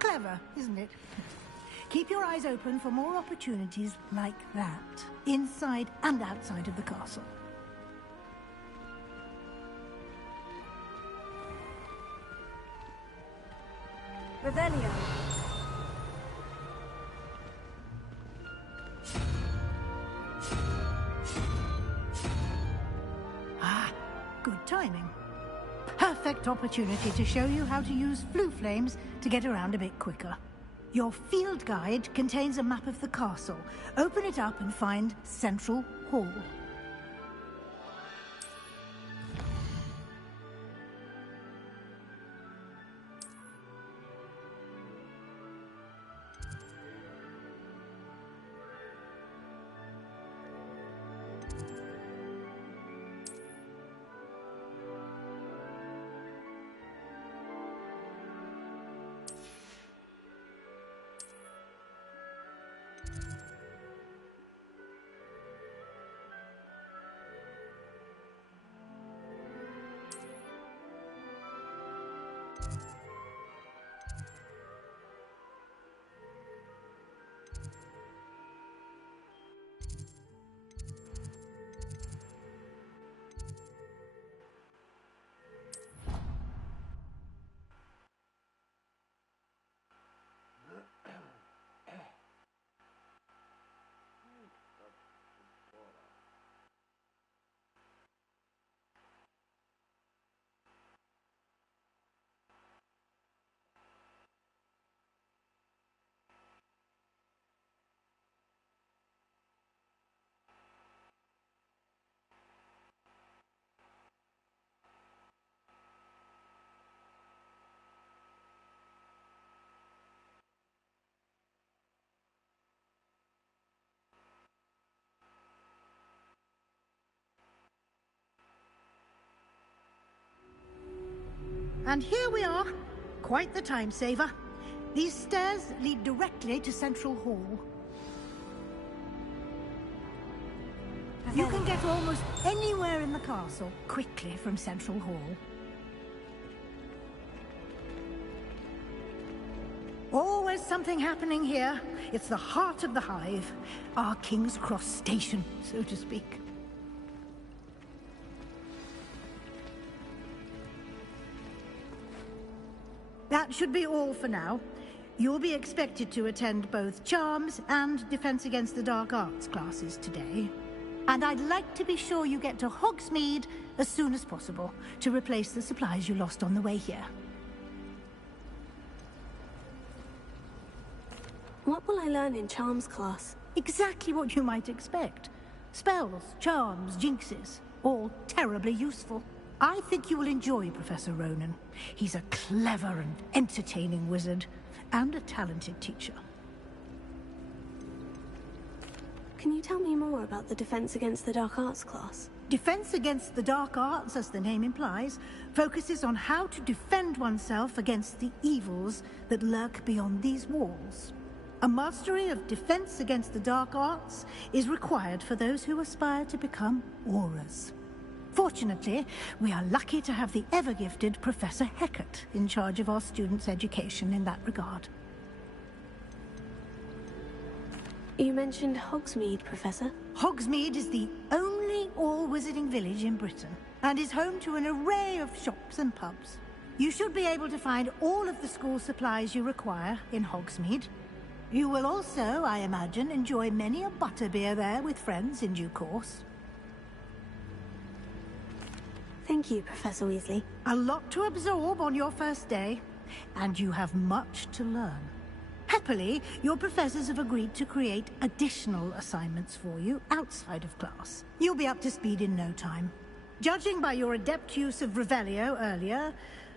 Clever, isn't it? Keep your eyes open for more opportunities like that, inside and outside of the castle. Revelio. Ah, timing. Perfect opportunity to show you how to use flue flames to get around a bit quicker. Your field guide contains a map of the castle. Open it up and find Central Hall. And here we are. Quite the time saver. These stairs lead directly to Central Hall. You can get almost anywhere in the castle quickly from Central Hall. Always something happening here. It's the heart of the Hive. Our King's Cross station, so to speak. That should be all for now. You'll be expected to attend both Charms and Defense Against the Dark Arts classes today. And I'd like to be sure you get to Hogsmeade as soon as possible to replace the supplies you lost on the way here. What will I learn in Charms class? Exactly what you might expect. Spells, charms, jinxes, all terribly useful. I think you will enjoy Professor Ronen. He's a clever and entertaining wizard, and a talented teacher. Can you tell me more about the Defense Against the Dark Arts class? Defense Against the Dark Arts, as the name implies, focuses on how to defend oneself against the evils that lurk beyond these walls. A mastery of Defense Against the Dark Arts is required for those who aspire to become Aurors. Fortunately, we are lucky to have the ever-gifted Professor Hecat in charge of our students' education in that regard. You mentioned Hogsmeade, Professor. Hogsmeade is the only all-wizarding village in Britain, and is home to an array of shops and pubs. You should be able to find all of the school supplies you require in Hogsmeade. You will also, I imagine, enjoy many a butterbeer there with friends in due course. Thank you, Professor Weasley. A lot to absorb on your first day, and you have much to learn. Happily, your professors have agreed to create additional assignments for you outside of class. You'll be up to speed in no time. Judging by your adept use of Revelio earlier,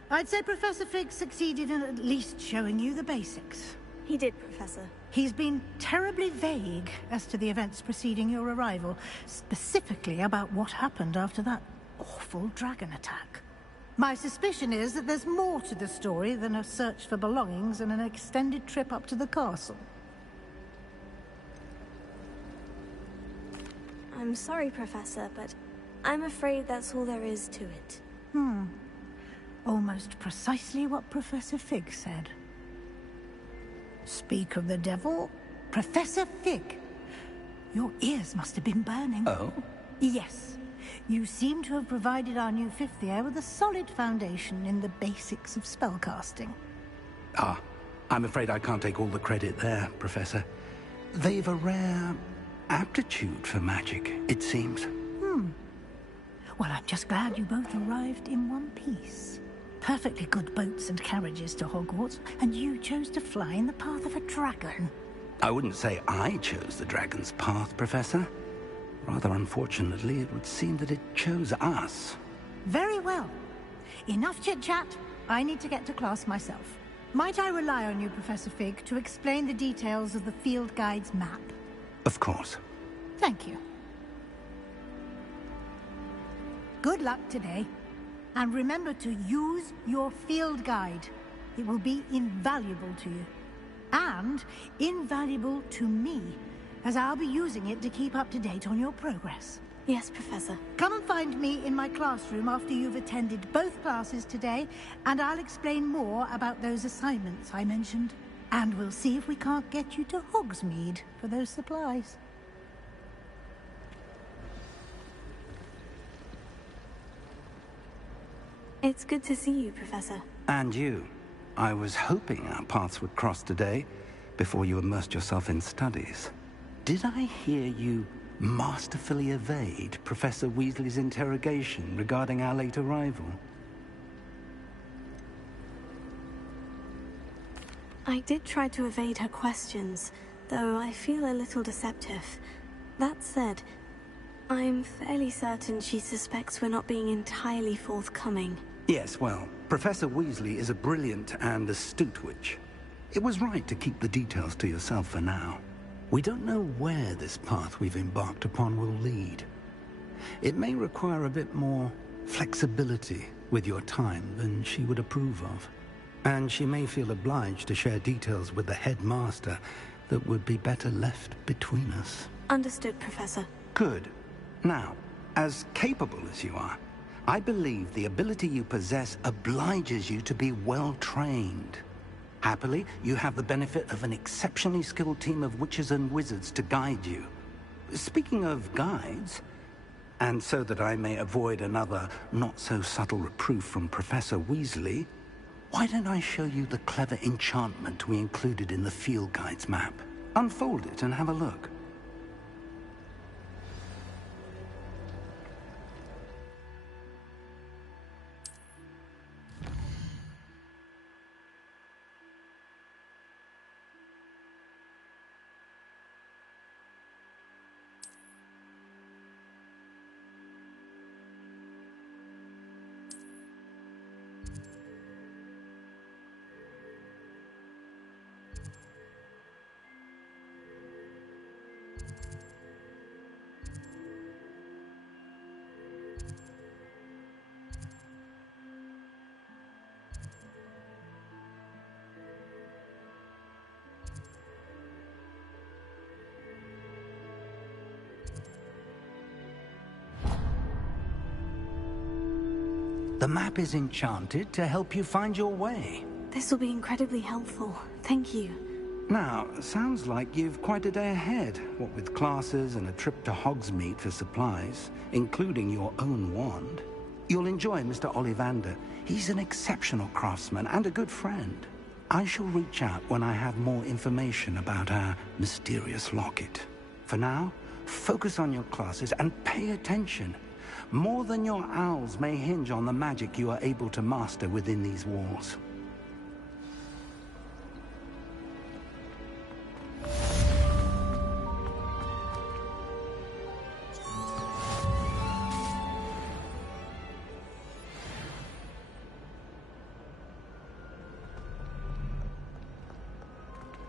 I'd say Professor Fig succeeded in at least showing you the basics. He did, Professor. He's been terribly vague as to the events preceding your arrival, specifically about what happened after that awful dragon attack. My suspicion is that there's more to the story than a search for belongings and an extended trip up to the castle. I'm sorry, Professor, but I'm afraid that's all there is to it. Almost precisely what Professor Fig said. Speak of the devil, Professor Fig. Your ears must have been burning. Oh? Yes. You seem to have provided our new fifth year with a solid foundation in the basics of spellcasting. Ah, I'm afraid I can't take all the credit there, Professor. They've a rare aptitude for magic, it seems. Well, I'm just glad you both arrived in one piece. Perfectly good boats and carriages to Hogwarts, and you chose to fly in the path of a dragon. I wouldn't say I chose the dragon's path, Professor. Rather unfortunately, it would seem that it chose us. Very well. Enough chit-chat. I need to get to class myself. Might I rely on you, Professor Fig, to explain the details of the field guide's map? Of course. Thank you. Good luck today. And remember to use your field guide. It will be invaluable to you. And invaluable to me, as I'll be using it to keep up to date on your progress. Yes, Professor. Come and find me in my classroom after you've attended both classes today, and I'll explain more about those assignments I mentioned. And we'll see if we can't get you to Hogsmeade for those supplies. It's good to see you, Professor. And you. I was hoping our paths would cross today, before you immersed yourself in studies. Did I hear you masterfully evade Professor Weasley's interrogation regarding our late arrival? I did try to evade her questions, though I feel a little deceptive. That said, I'm fairly certain she suspects we're not being entirely forthcoming. Yes, well, Professor Weasley is a brilliant and astute witch. It was right to keep the details to yourself for now. We don't know where this path we've embarked upon will lead. It may require a bit more flexibility with your time than she would approve of. And she may feel obliged to share details with the headmaster that would be better left between us. Understood, Professor. Good. Now, as capable as you are, I believe the ability you possess obliges you to be well trained. Happily, you have the benefit of an exceptionally skilled team of witches and wizards to guide you. Speaking of guides, and so that I may avoid another not-so-subtle reproof from Professor Weasley, why don't I show you the clever enchantment we included in the field guide's map? Unfold it and have a look. The map is enchanted to help you find your way. This will be incredibly helpful. Thank you. Now, sounds like you've quite a day ahead, what with classes and a trip to Hogsmeade for supplies, including your own wand. You'll enjoy Mr. Ollivander. He's an exceptional craftsman and a good friend. I shall reach out when I have more information about our mysterious locket. For now, focus on your classes and pay attention. More than your owls may hinge on the magic you are able to master within these walls.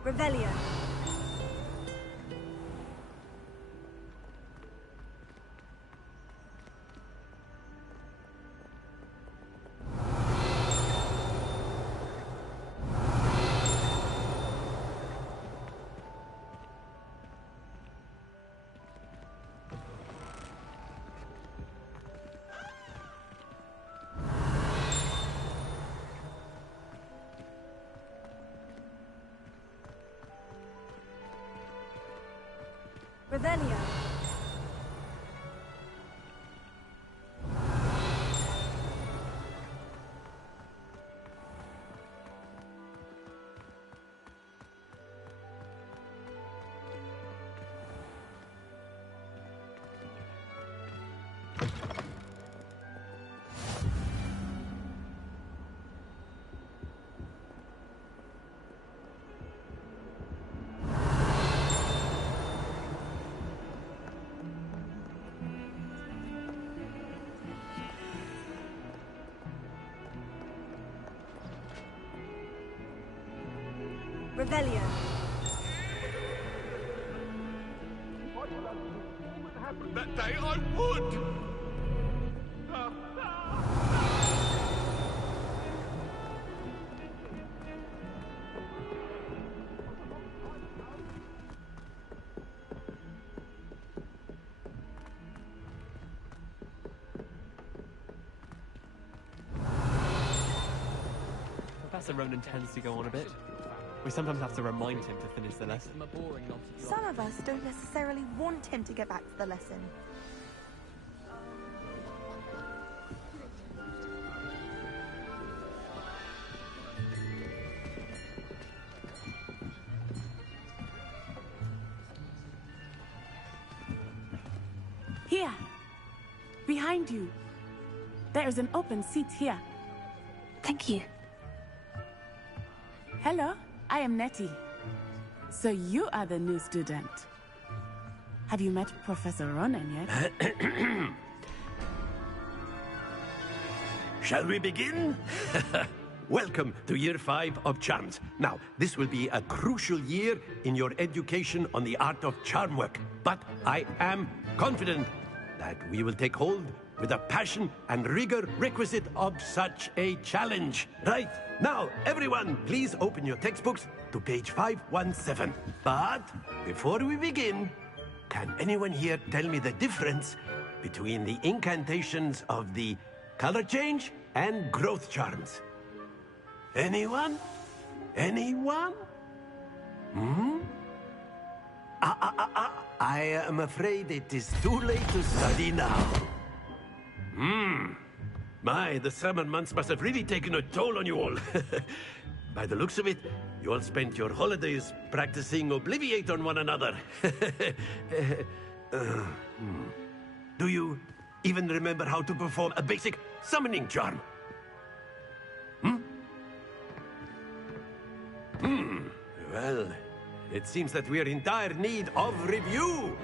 Revelio. Revelio. Revelio. That day I would! Professor Ronan tends to go on a bit. We sometimes have to remind him to finish the lesson. Some of us don't necessarily want him to get back to the lesson. Here. Behind you. There is an open seat here. Thank you. Hello, I am Nettie. So you are the new student. Have you met Professor Ronan yet? Shall we begin? Welcome to Year 5 of Charms. Now, this will be a crucial year in your education on the art of charm work. But I am confident that we will take hold with the passion and rigor requisite of such a challenge. Right, now, everyone, please open your textbooks to page 517. But before we begin, can anyone here tell me the difference between the incantations of the color change and growth charms? Anyone? Anyone? Hmm? I am afraid it is too late to study now. My, the summer months must have really taken a toll on you all. By the looks of it, you all spent your holidays practicing Obliviate on one another. Do you even remember how to perform a basic summoning charm? Well, it seems that we are in dire need of review.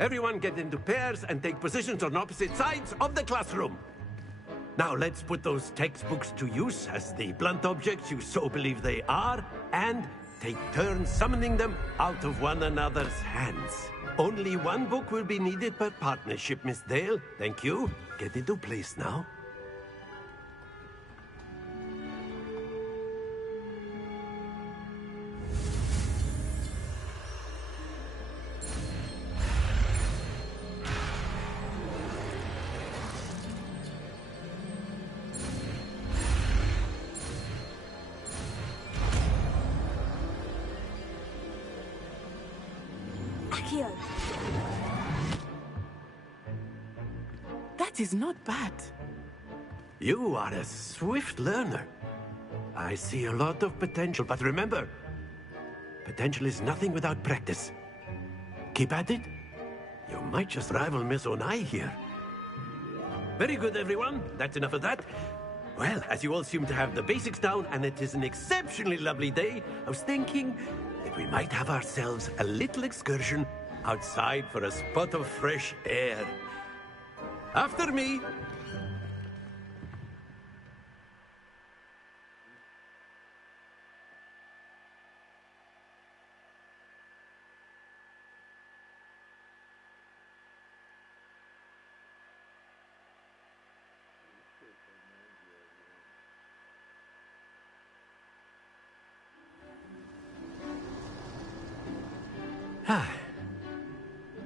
Everyone get into pairs and take positions on opposite sides of the classroom. Now let's put those textbooks to use as the blunt objects you so believe they are, and take turns summoning them out of one another's hands. Only one book will be needed per partnership, Miss Dale. Thank you. Get into place now. That is not bad. You are a swift learner. I see a lot of potential, but remember, potential is nothing without practice. Keep at it. You might just rival Miss Onai here. Very good, everyone. That's enough of that. Well, as you all seem to have the basics down, and it is an exceptionally lovely day, I was thinking that we might have ourselves a little excursion outside for a spot of fresh air. After me.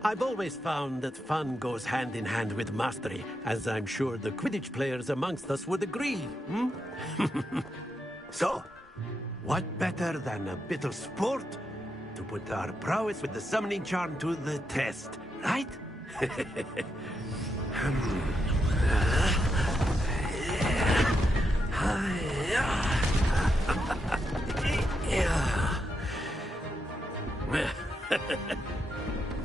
I've always found that fun goes hand in hand with mastery, as I'm sure the Quidditch players amongst us would agree. So, what better than a bit of sport to put our prowess with the summoning charm to the test, right?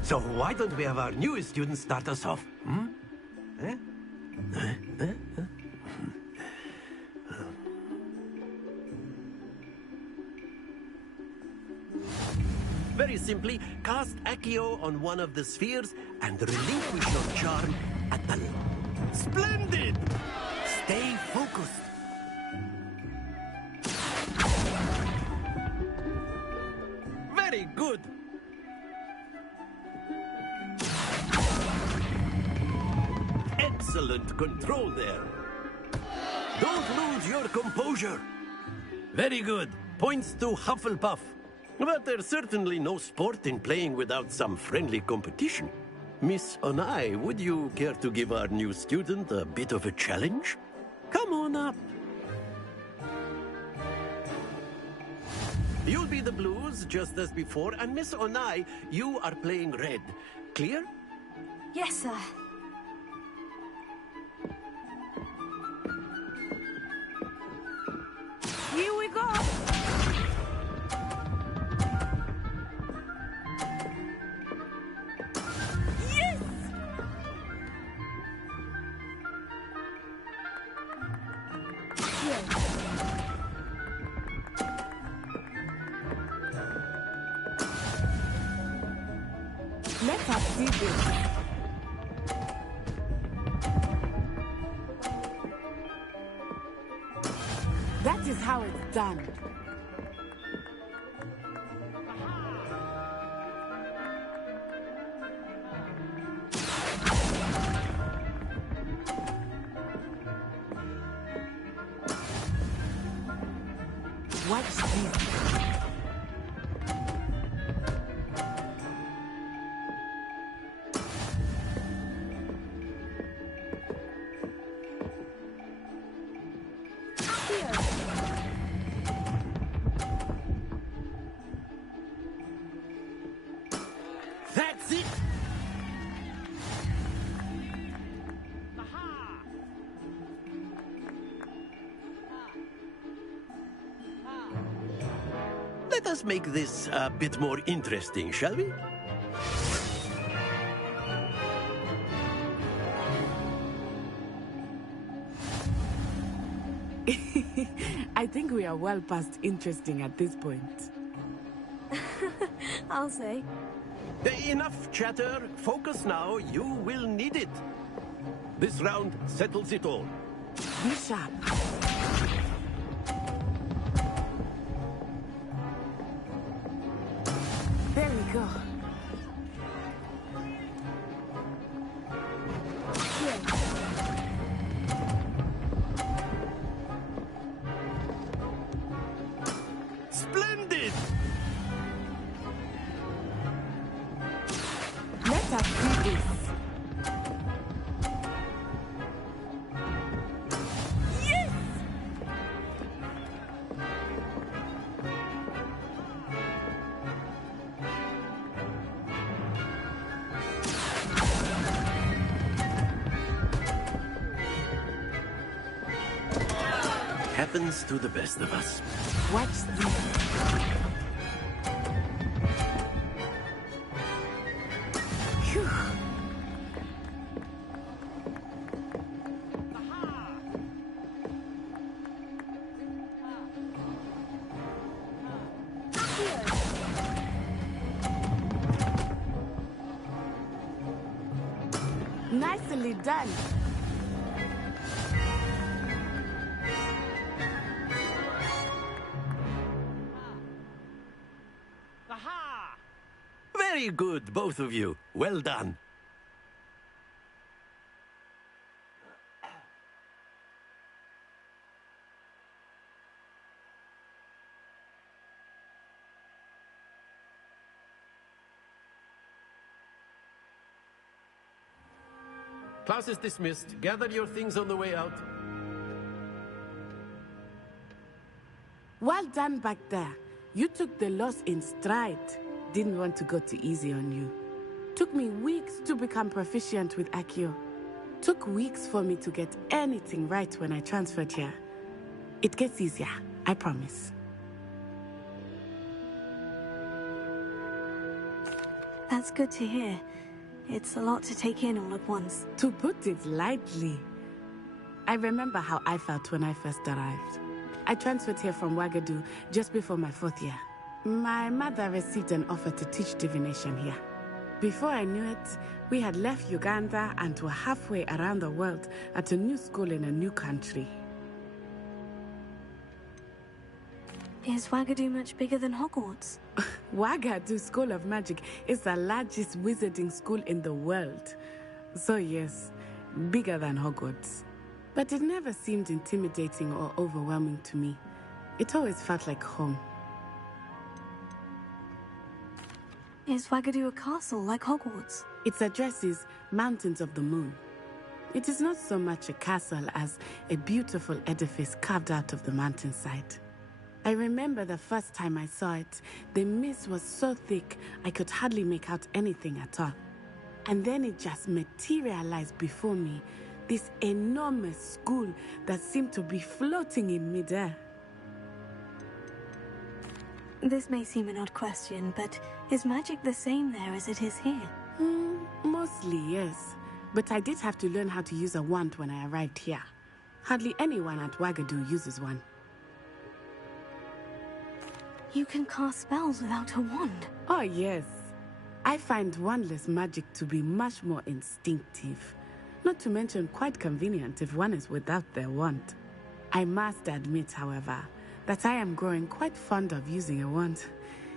So why don't we have our newest student start us off? Very simply, cast Accio on one of the spheres and relinquish your charm at the... Splendid! Stay focused. excellent control there. Don't lose your composure. Very good. Points to Hufflepuff. But there's certainly no sport in playing without some friendly competition. Miss Onai, would you care to give our new student a bit of a challenge? Come on up. You'll be the blues, just as before, and Miss Onai, you are playing red. Clear? Yes, sir. Here we go! Yes! Let us see this. That is how it's done. Watch this. That's it! Let us make this a bit more interesting, shall we? I think we are well past interesting at this point. I'll say. Enough chatter. Focus now. You will need it. This round settles it all. Be sharp. There we go. Splendid! Let us do this. Yes! Happens to the best of us. Watch this. Phew. Nicely done. Very good, both of you. Well done. Class is dismissed. Gather your things on the way out. Well done back there. You took the loss in stride. Didn't want to go too easy on you. Took me weeks to become proficient with Accio. Took weeks for me to get anything right when I transferred here. It gets easier, I promise. That's good to hear. It's a lot to take in all at once. To put it lightly, I remember how I felt when I first arrived. I transferred here from Wagadu just before my 4th year. My mother received an offer to teach divination here. Before I knew it, we had left Uganda and were halfway around the world at a new school in a new country. Is Wagadu much bigger than Hogwarts? Wagadu School of Magic is the largest wizarding school in the world. So yes, bigger than Hogwarts. But it never seemed intimidating or overwhelming to me. It always felt like home. Is Wagadu a castle like Hogwarts? Its address is Mountains of the Moon. It is not so much a castle as a beautiful edifice carved out of the mountainside. I remember the first time I saw it, the mist was so thick I could hardly make out anything at all. And then it just materialized before me, this enormous school that seemed to be floating in midair. This may seem an odd question, but is magic the same there as it is here? Mostly, yes. But I did have to learn how to use a wand when I arrived here. Hardly anyone at Wagadu uses one. You can cast spells without a wand? Oh, yes. I find wandless magic to be much more instinctive. Not to mention quite convenient if one is without their wand. I must admit, however, that I am growing quite fond of using a wand.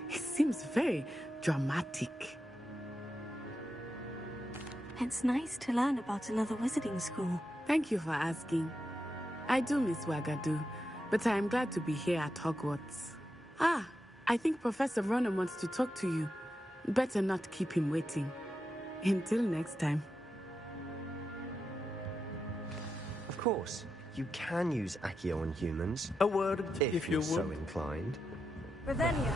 It seems very dramatic. It's nice to learn about another wizarding school. Thank you for asking. I do miss Wagadu, but I am glad to be here at Hogwarts. Ah, I think Professor Ronen wants to talk to you. Better not keep him waiting. Until next time. Of course, you can use Accio on humans. A word if you're so inclined. Ravenia.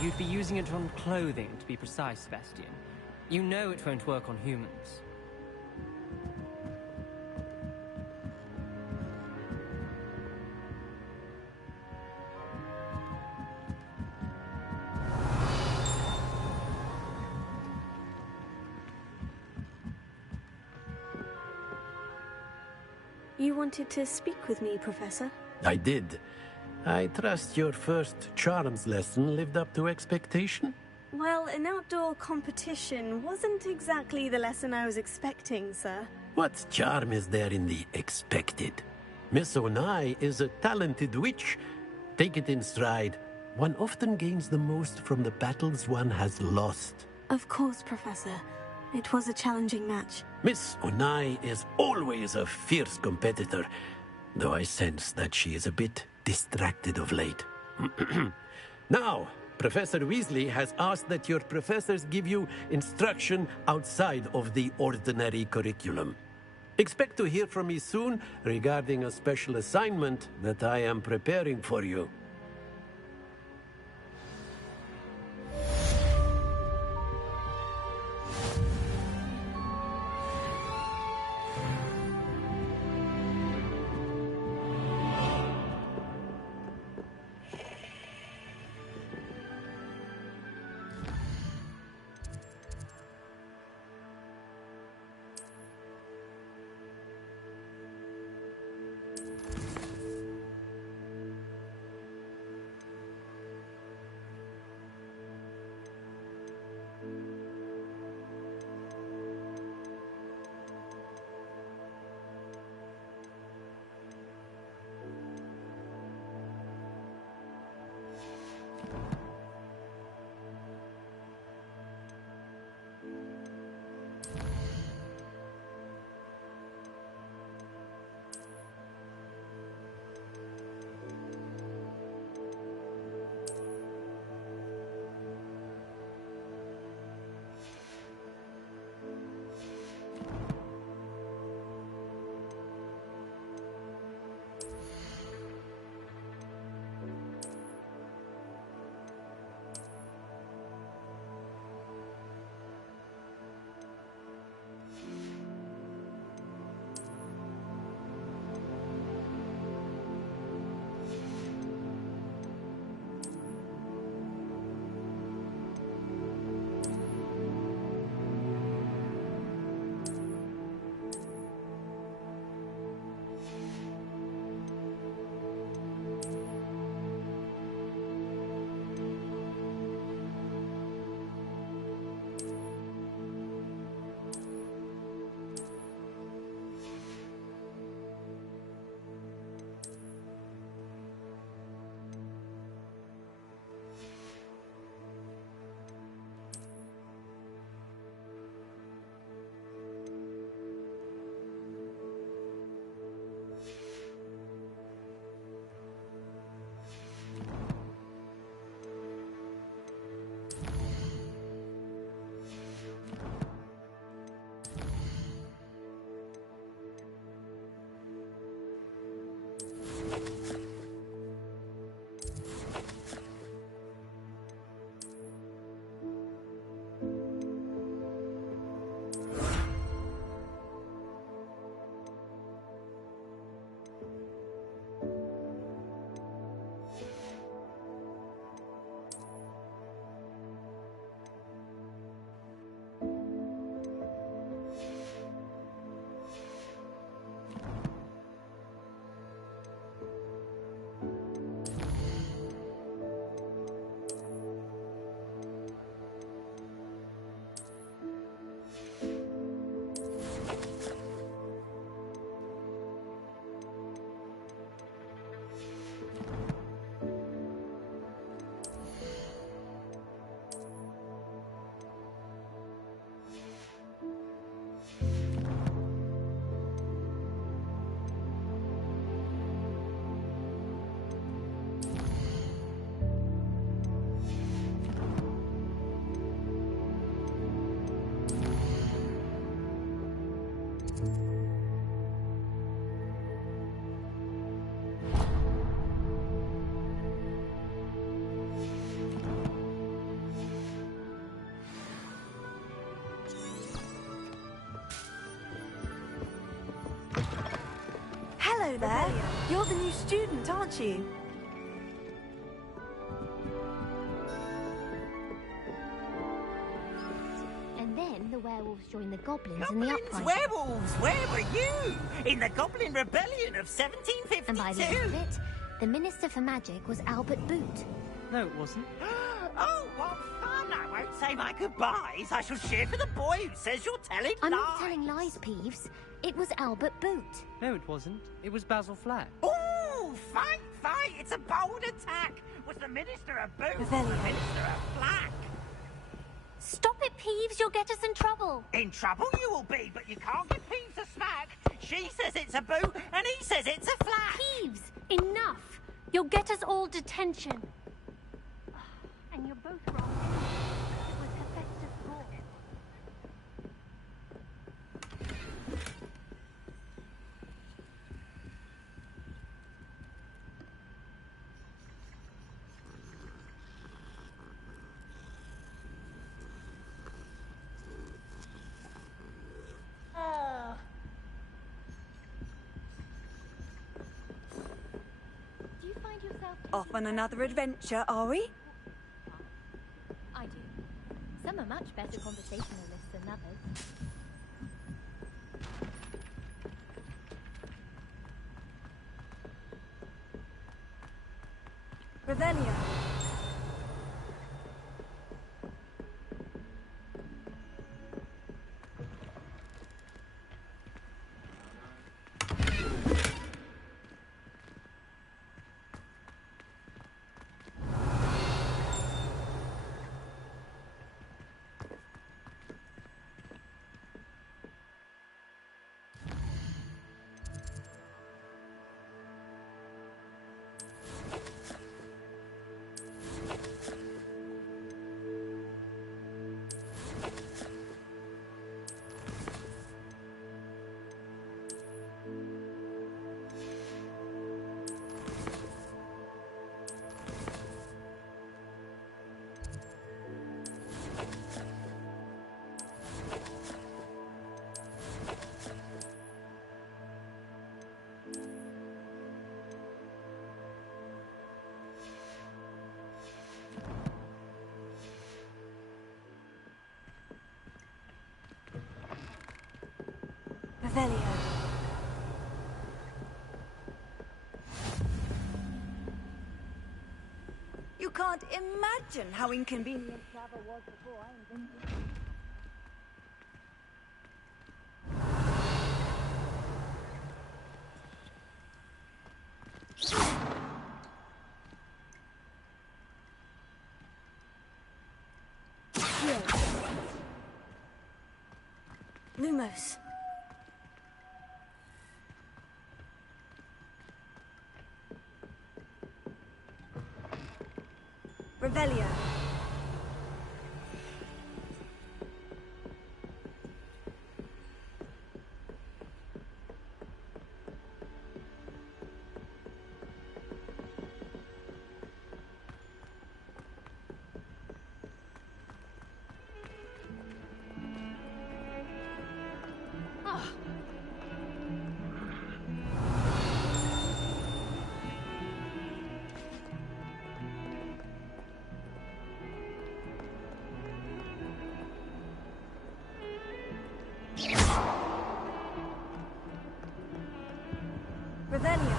You'd be using it on clothing, to be precise, Sebastian. You know it won't work on humans. You wanted to speak with me, Professor? I did. I trust your first charms lesson lived up to expectation? Well, an outdoor competition wasn't exactly the lesson I was expecting, sir. What charm is there in the expected? Miss Onai is a talented witch. Take it in stride. One often gains the most from the battles one has lost. Of course, Professor. It was a challenging match. Miss Onai is always a fierce competitor, though I sense that she is a bit distracted of late. Now, Professor Weasley has asked that your professors give you instruction outside of the ordinary curriculum. Expect to hear from me soon regarding a special assignment that I am preparing for you. Hello there. You're the new student, aren't you? And then the werewolves joined the goblins in the uprising. Werewolves, where were you? In the Goblin Rebellion of 1752? And by the end of it, the Minister for Magic was Albert Boot. No, it wasn't. Oh, what fun! I won't say my goodbyes. I shall cheer for the boy who says you're telling I'm lies. not telling lies, Peeves. It was Albert Boot. No, it wasn't. It was Basil Flack. Ooh, fight, fight! It's a bold attack. Was the Minister a Boot or the Minister a Flack? Stop it, Peeves. You'll get us in trouble. In trouble you will be, but you can't give Peeves a smack. She says it's a Boot, and he says it's a Flack. Peeves, enough. You'll get us all detention. And you're both wrong. It was Hephaestus' fault. Do you find yourself Off on another adventure, are we? I do. Some are much better conversationalists than others. Revelio. Revelio. You can't imagine how inconvenient travel was before I invented it. Lumos. Revelio. Revelio.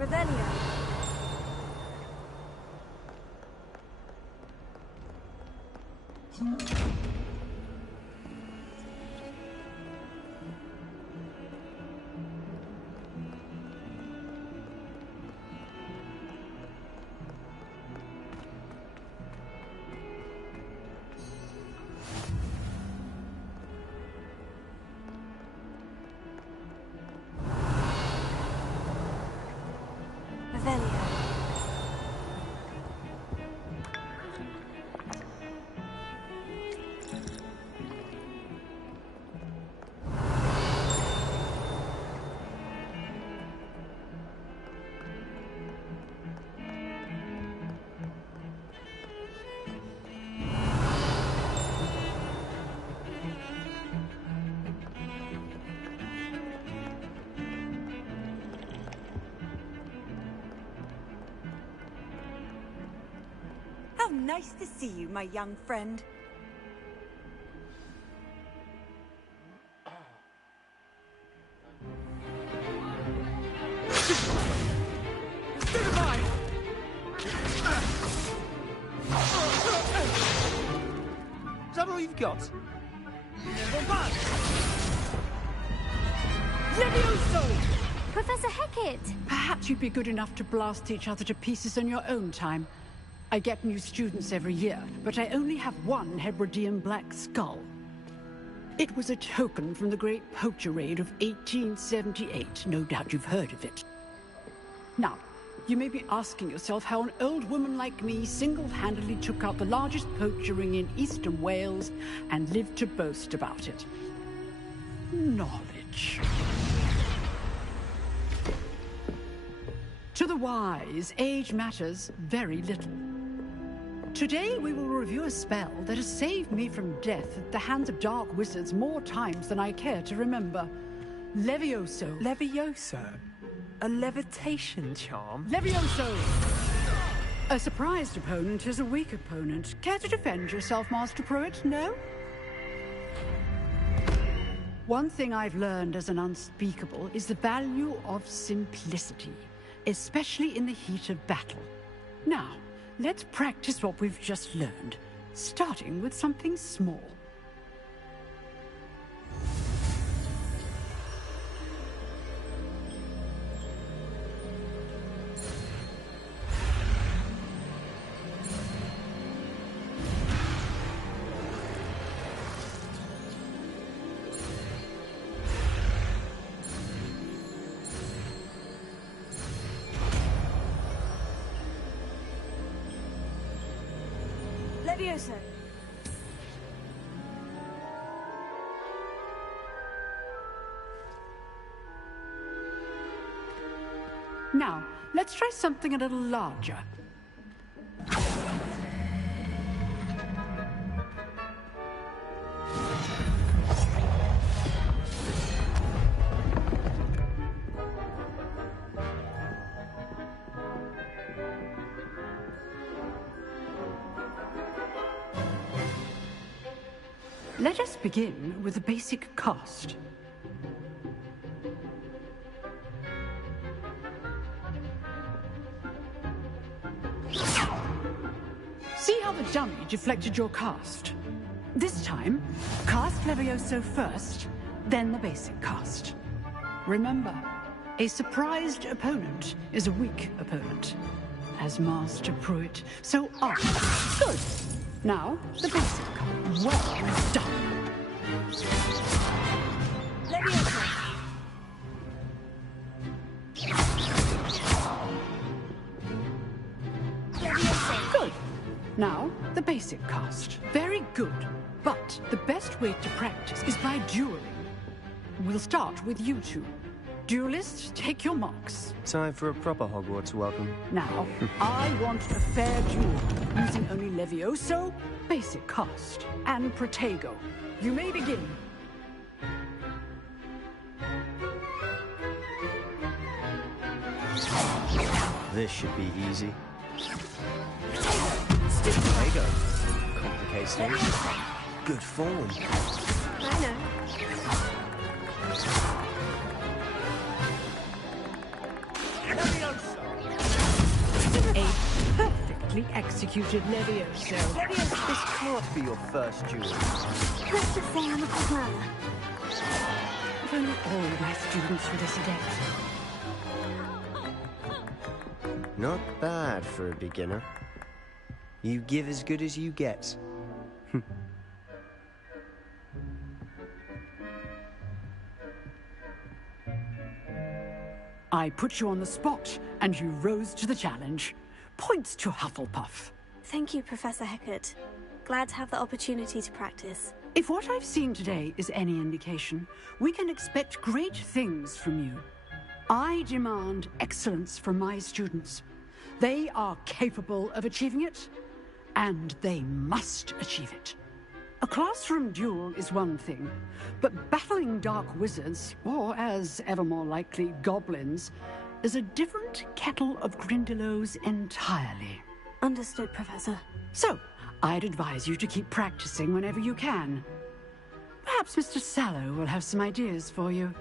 Revelio. How nice to see you, my young friend. Is that all you've got? Levioso! Professor Hecat! Perhaps you'd be good enough to blast each other to pieces in your own time. I get new students every year, but I only have one Hebridean black skull. It was a token from the Great Poacher Raid of 1878. No doubt you've heard of it. Now, you may be asking yourself how an old woman like me single-handedly took out the largest poacher ring in eastern Wales and lived to boast about it. Knowledge. To the wise, age matters very little. Today we will review a spell that has saved me from death at the hands of dark wizards more times than I care to remember. Levioso. Levioso? A levitation charm? Levioso! A surprised opponent is a weak opponent. Care to defend yourself, Master Pruitt? No? One thing I've learned as an unspeakable is the value of simplicity, especially in the heat of battle. Now, let's practice what we've just learned, starting with something small. Levioso! Now, let's try something a little larger. Let us begin with the basic cast. See how the dummy deflected your cast? This time, cast Levioso first, then the basic cast. Remember, a surprised opponent is a weak opponent, as Master Pruitt so often. Good. Now, the basic cast. Well done. Levioso! Good. Now, the basic cast. Very good. But the best way to practice is by dueling. We'll start with you two. Duelists, take your marks. Time for a proper Hogwarts welcome. Now, I want a fair duel, using only Levioso, basic cast, and Protego. You may begin. This should be easy. Protego. Complicates things. Good form. I know. A perfectly executed Levioso. This can't be your first duel. Let's just say I'm a quick learner. If only all my students were this adept. Not bad for a beginner. You give as good as you get. I put you on the spot, and you rose to the challenge. Points to Hufflepuff. Thank you, Professor Hecat. Glad to have the opportunity to practice. If what I've seen today is any indication, we can expect great things from you. I demand excellence from my students. They are capable of achieving it, and they must achieve it. A classroom duel is one thing, but battling dark wizards, or as ever more likely, goblins, is a different kettle of Grindylows entirely. Understood, Professor. So, I'd advise you to keep practicing whenever you can. Perhaps Mr. Sallow will have some ideas for you.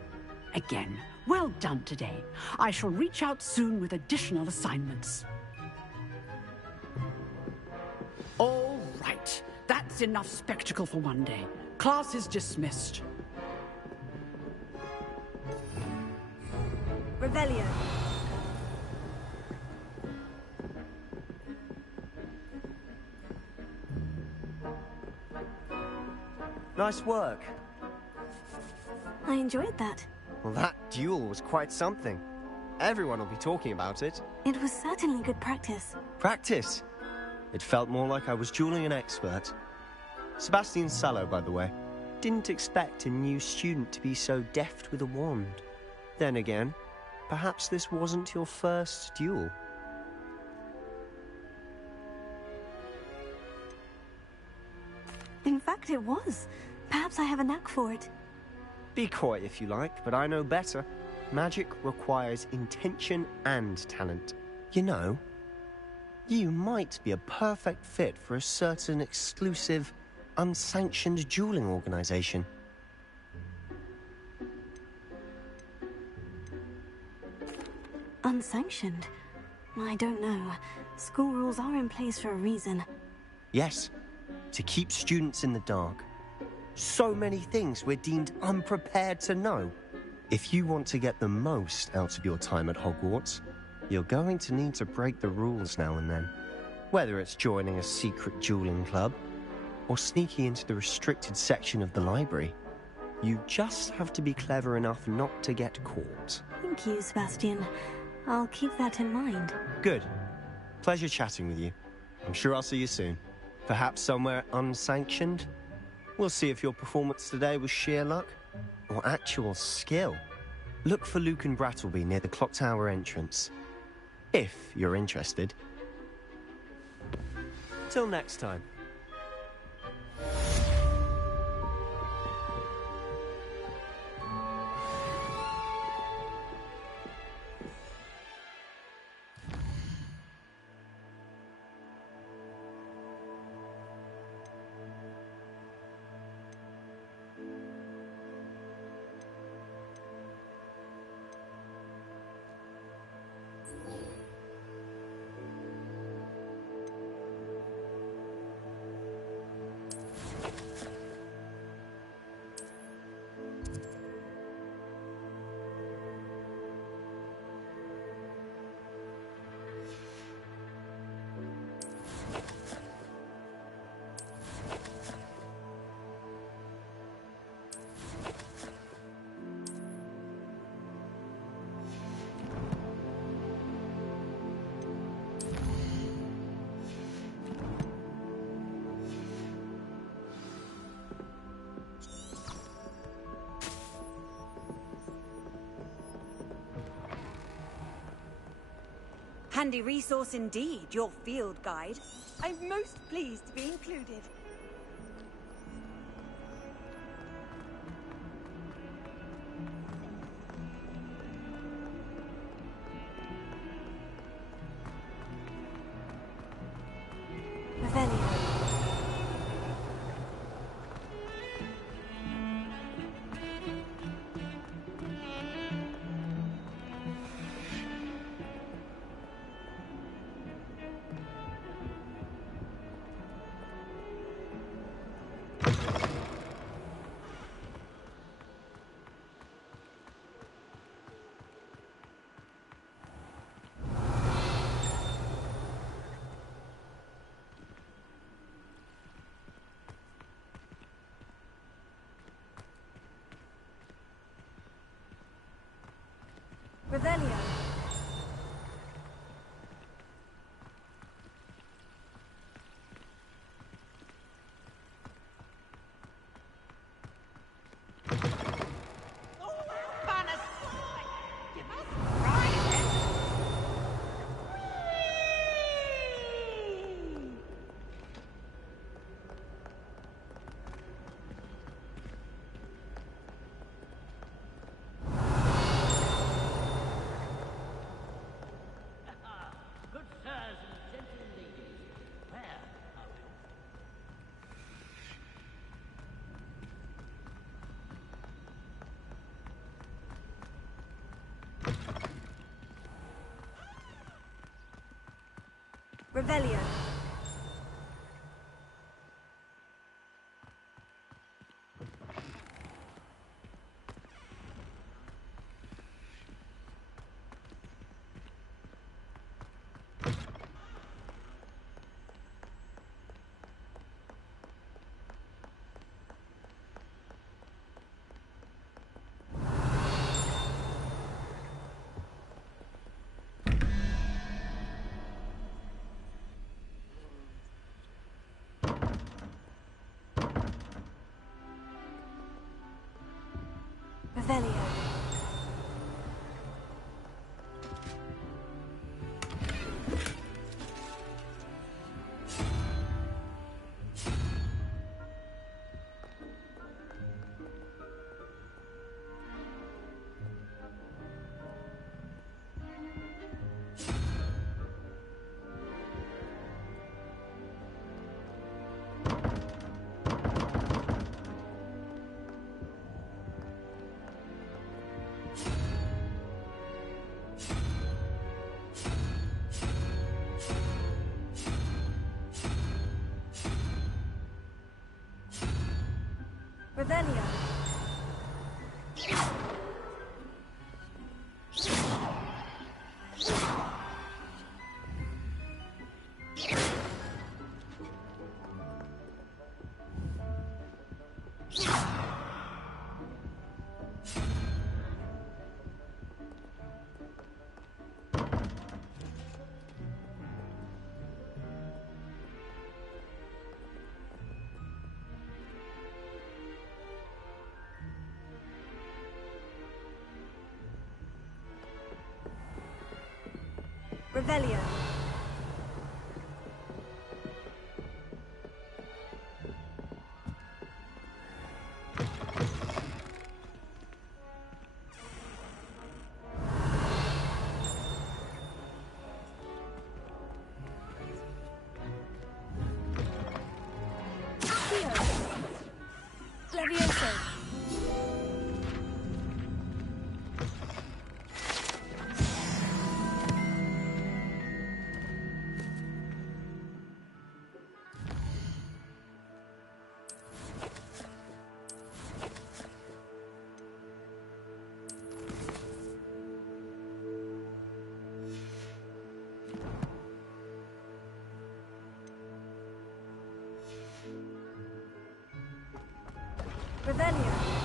Again, well done today. I shall reach out soon with additional assignments. All right. That's enough spectacle for one day. Class is dismissed. Revelio. Nice work. I enjoyed that. Well, that duel was quite something. Everyone will be talking about it. It was certainly good practice. Practice? It felt more like I was dueling an expert. Sebastian Sallow, by the way. Didn't expect a new student to be so deft with a wand. Then again, perhaps this wasn't your first duel. In fact, it was. Perhaps I have a knack for it. Be coy if you like, but I know better. Magic requires intention and talent. You know, you might be a perfect fit for a certain exclusive, unsanctioned dueling organization. Unsanctioned? I don't know. School rules are in place for a reason. Yes, to keep students in the dark. So many things we're deemed unprepared to know. If you want to get the most out of your time at Hogwarts, you're going to need to break the rules now and then. Whether it's joining a secret dueling club, or sneaking into the restricted section of the library, you just have to be clever enough not to get caught. Thank you, Sebastian. I'll keep that in mind. Good. Pleasure chatting with you. I'm sure I'll see you soon. Perhaps somewhere unsanctioned? We'll see if your performance today was sheer luck or actual skill. Look for Lucan Brattleby near the clock tower entrance. If you're interested. Till next time. Handy resource indeed, your field guide. I'm most pleased to be included. Revelio. Revelio. Revelio. Revelio. Revelio. Revelio. Levioso. Revelio.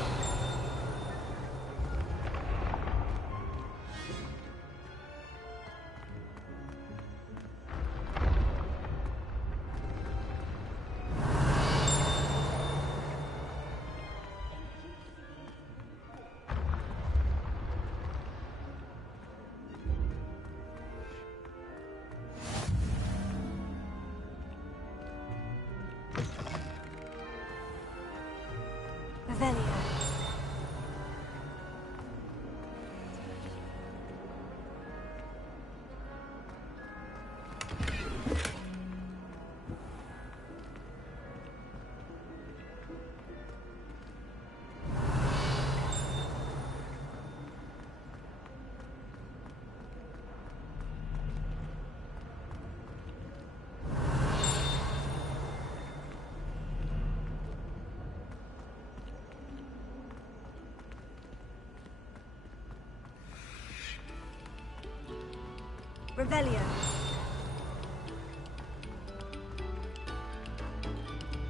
Revelio. Revelio.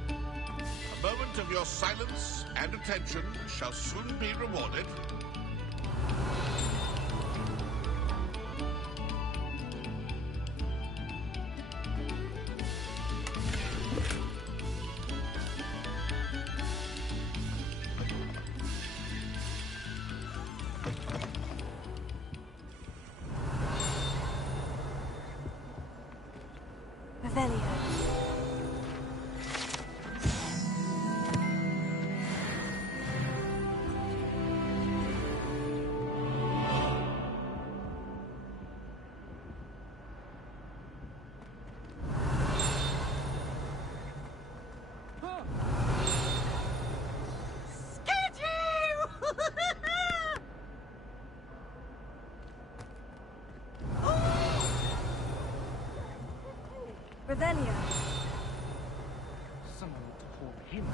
A moment of your silence and attention shall soon be rewarded. Revelio. Scared you! Revelio. Someone to call him.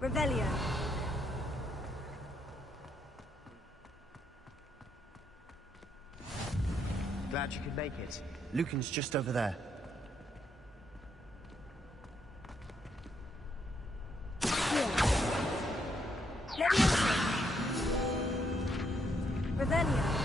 Revelio. Glad you could make it. Lucan's just over there. Levioso. Revelio.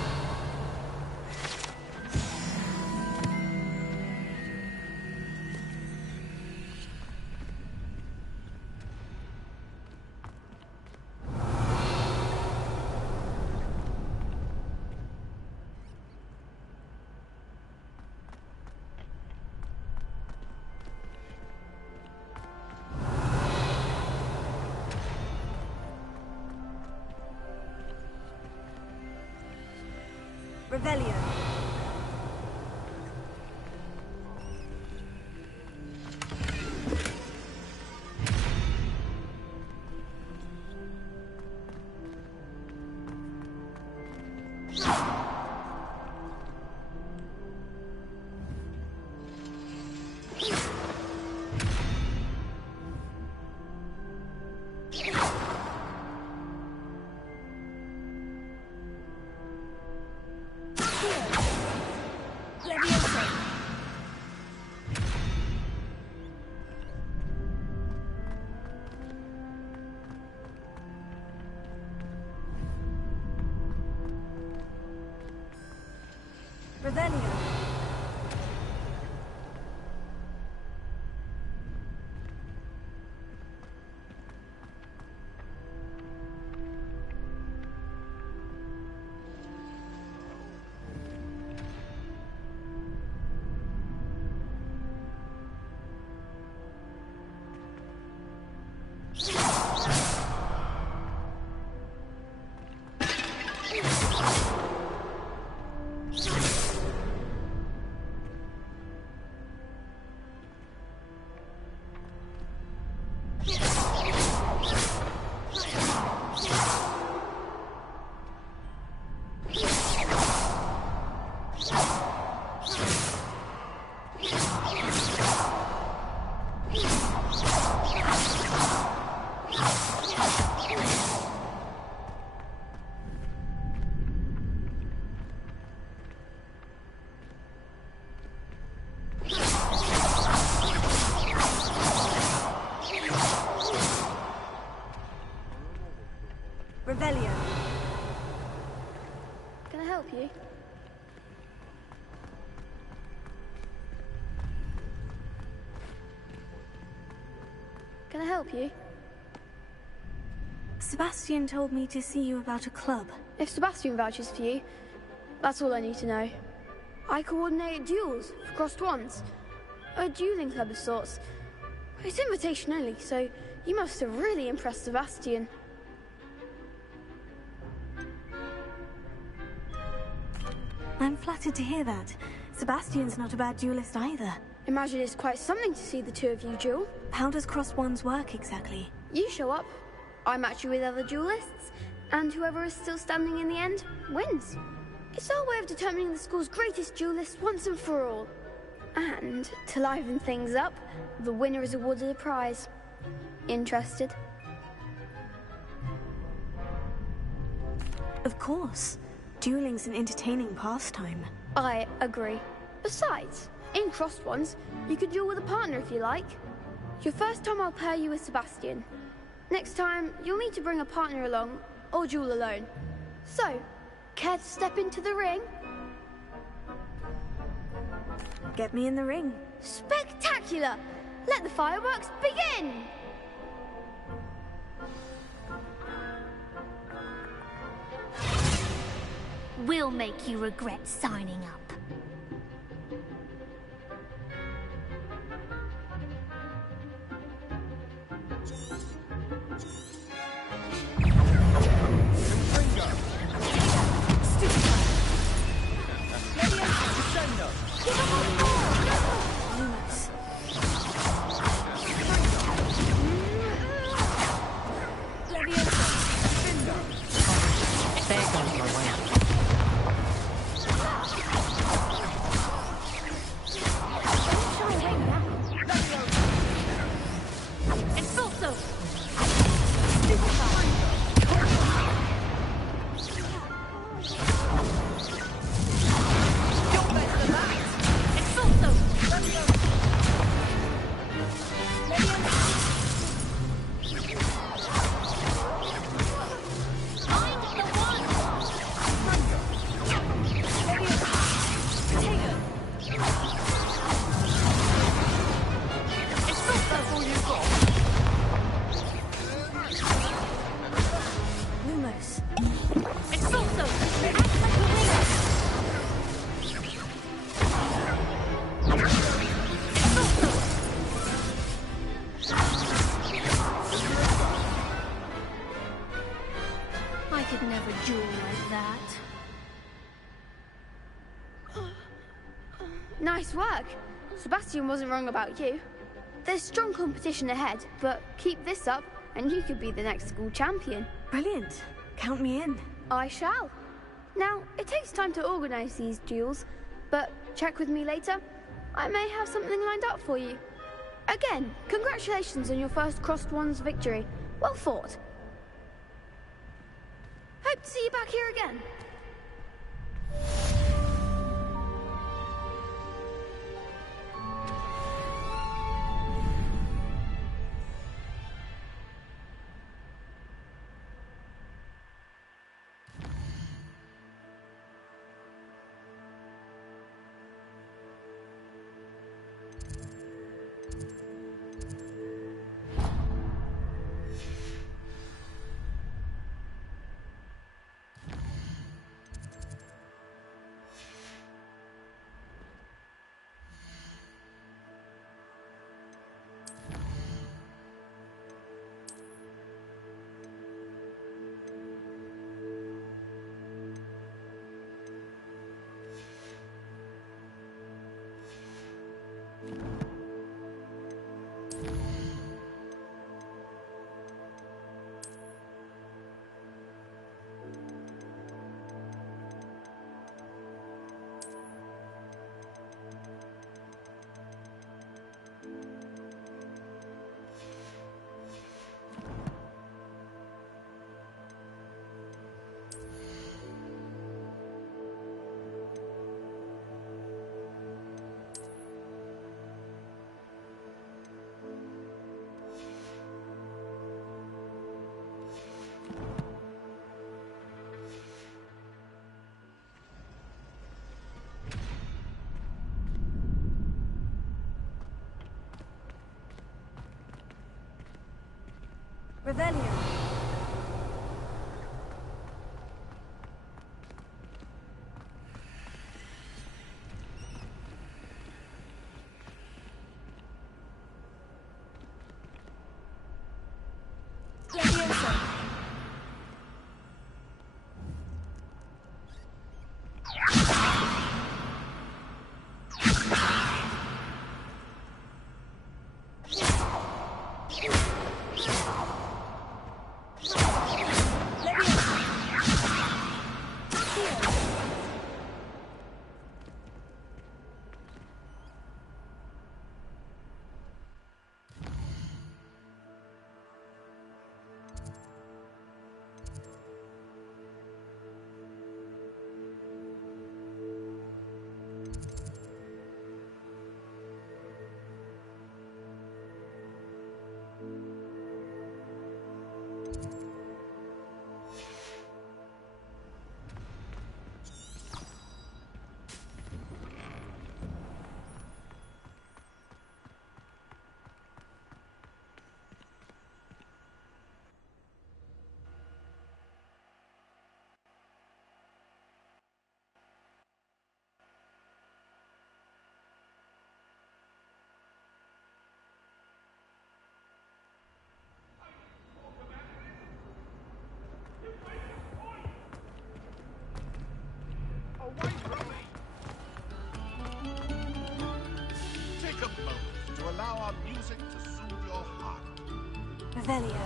Revelio. Can I help you? Sebastian told me to see you about a club. If Sebastian vouches for you, that's all I need to know. I coordinate duels for crossed wands. A dueling club of sorts. It's invitation only, so you must have really impressed Sebastian. I'm flattered to hear that. Sebastian's not a bad duelist either. Imagine it's quite something to see the two of you duel. How does crossed wands work exactly? You show up, I match you with other duelists, and whoever is still standing in the end wins. It's our way of determining the school's greatest duelist once and for all. And, to liven things up, the winner is awarded a prize. Interested? Of course. Dueling's an entertaining pastime. I agree. Besides, in crossed wands, you could duel with a partner if you like. Your first time I'll pair you with Sebastian. Next time, you'll need to bring a partner along, or duel alone. So, care to step into the ring? Get me in the ring. Spectacular! Let the fireworks begin! We'll make you regret signing up. Nice work. Sebastian wasn't wrong about you. There's strong competition ahead, but keep this up and you could be the next school champion. Brilliant. Count me in. I shall. Now, it takes time to organize these duels, but check with me later. I may have something lined up for you. Again, congratulations on your first crossed wands victory. Well fought. Hope to see you back here again. Revelio. Away from me! Take a moment to allow our music to soothe your heart. Revelio.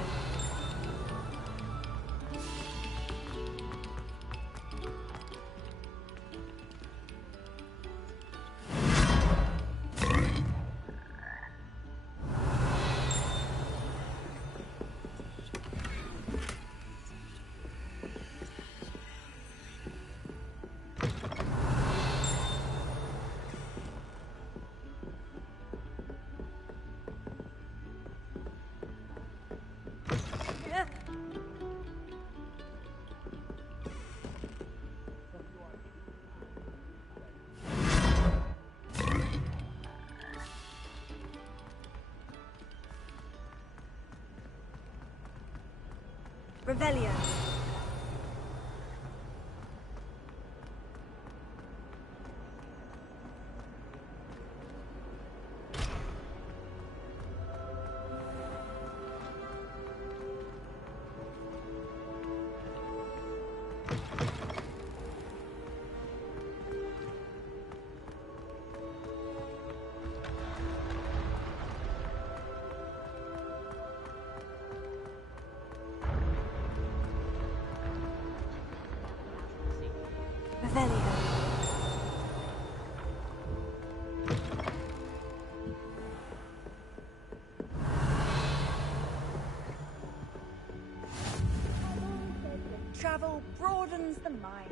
Revelio. Travel broadens the mind.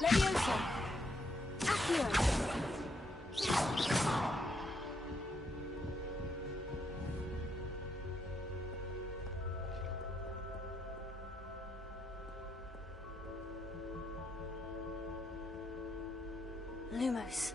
Leviosa. Accio. Lumos.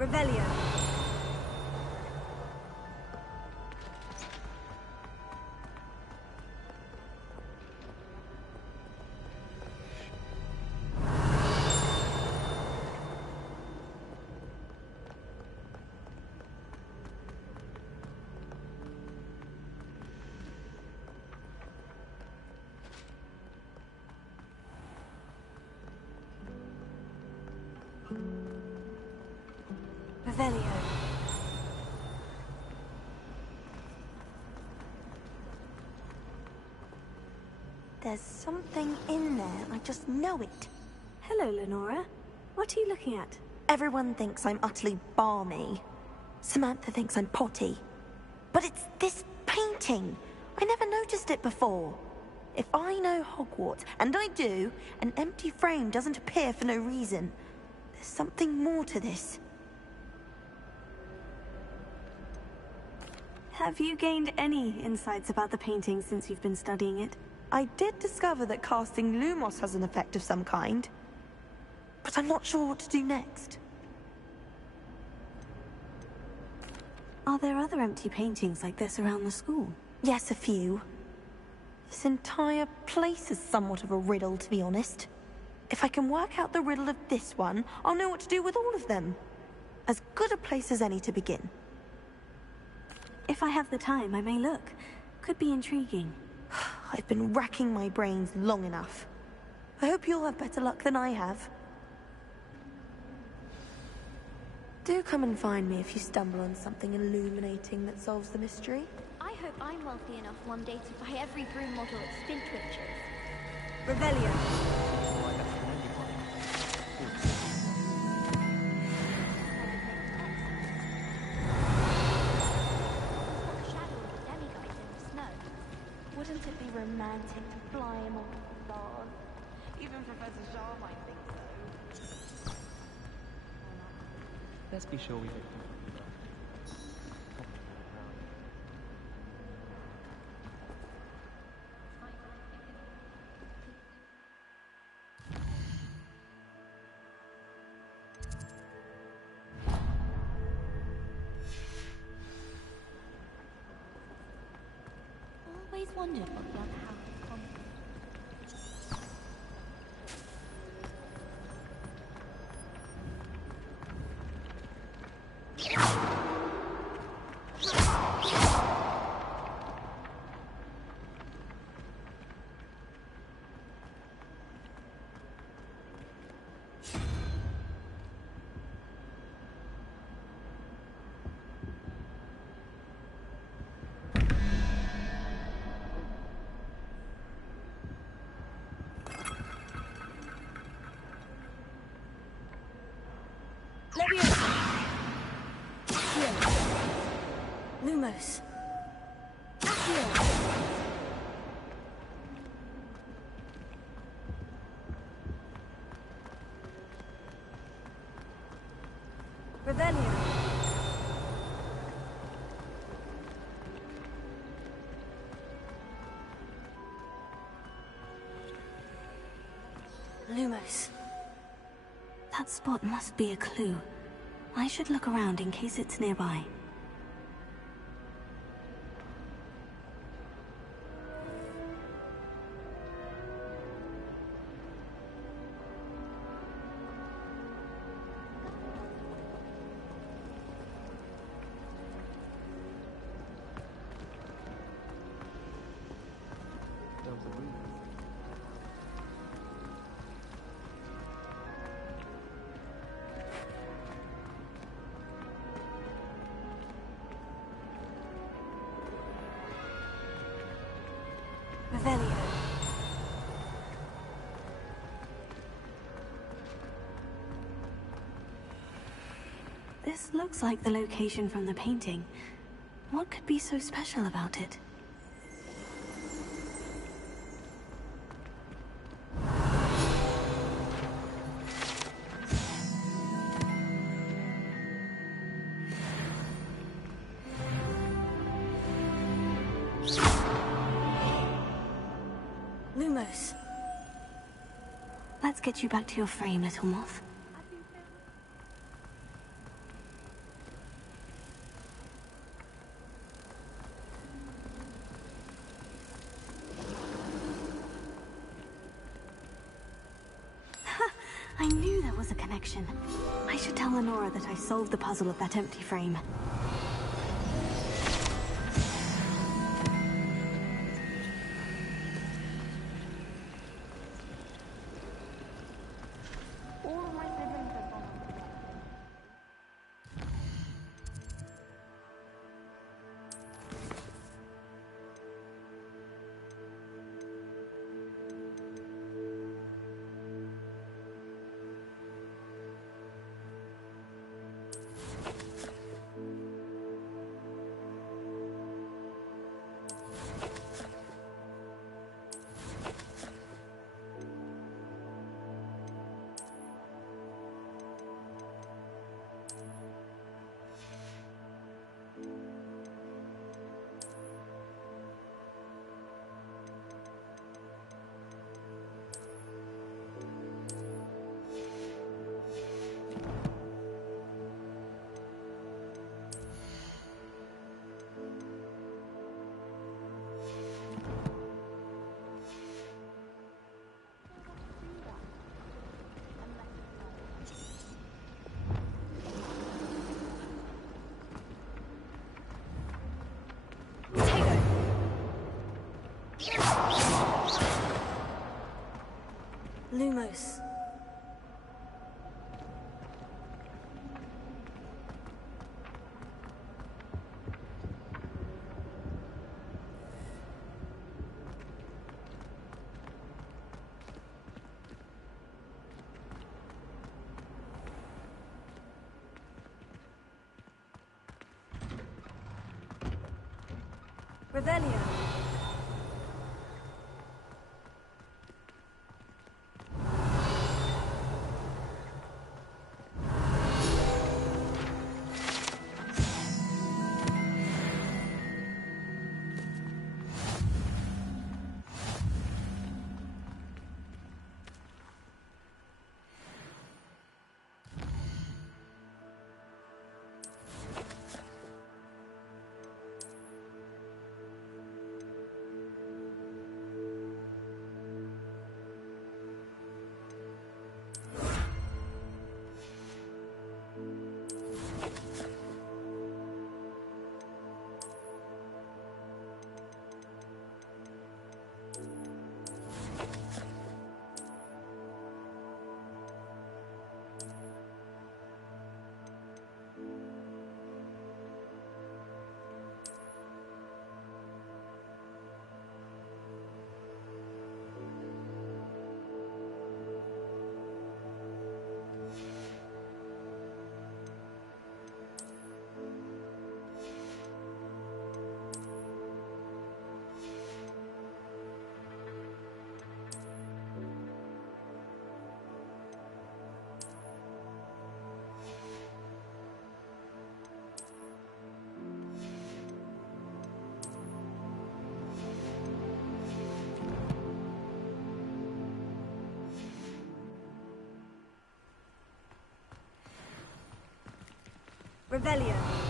Revelio. Revelio. There's something in there. I just know it. Hello, Lenora. What are you looking at? Everyone thinks I'm utterly balmy. Samantha thinks I'm potty. But it's this painting. I never noticed it before. If I know Hogwarts, and I do, an empty frame doesn't appear for no reason. There's something more to this. Have you gained any insights about the painting since you've been studying it? I did discover that casting Lumos has an effect of some kind. But I'm not sure what to do next. Are there other empty paintings like this around the school? Yes, a few. This entire place is somewhat of a riddle, to be honest. If I can work out the riddle of this one, I'll know what to do with all of them. As good a place as any to begin. If I have the time, I may look. Could be intriguing. I've been racking my brains long enough. I hope you'll have better luck than I have. Do come and find me if you stumble on something illuminating that solves the mystery. I hope I'm wealthy enough one day to buy every broom model at Spintwitches. Revelio. Wouldn't it be romantic to fly him off the stars? Even Professor Shaw might think so. Let's be sure we do. Always wondered what the other half of Concord. Lumos. Revelio. Lumos. That spot must be a clue. I should look around in case it's nearby. Revelio. This looks like the location from the painting. What could be so special about it? Lumos. Let's get you back to your frame, little moth. I knew there was a connection. I should tell Lenora that I solved the puzzle of that empty frame. Lumos. Revelio. Revelio.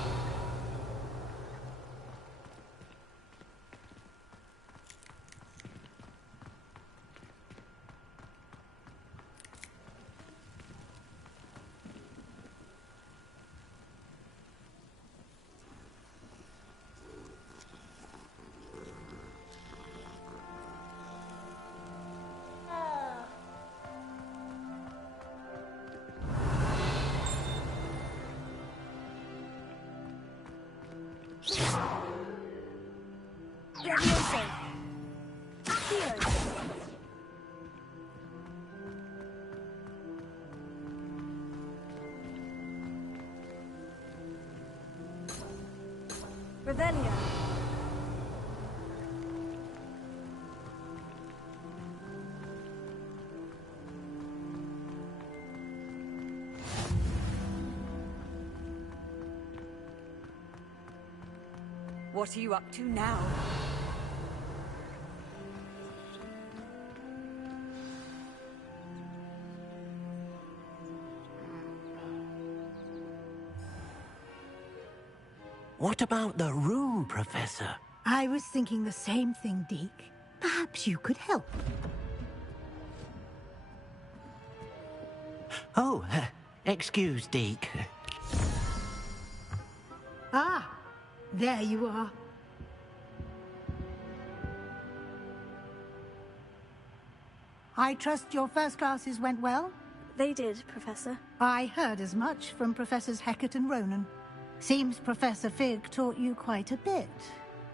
Levioso. Accio. Revelio. What are you up to now? What about the room, Professor? I was thinking the same thing, Deke. Perhaps you could help. Oh, excuse, Deke. Ah, there you are. I trust your first classes went well? They did, Professor. I heard as much from Professors Hecat and Ronan. Seems Professor Fig taught you quite a bit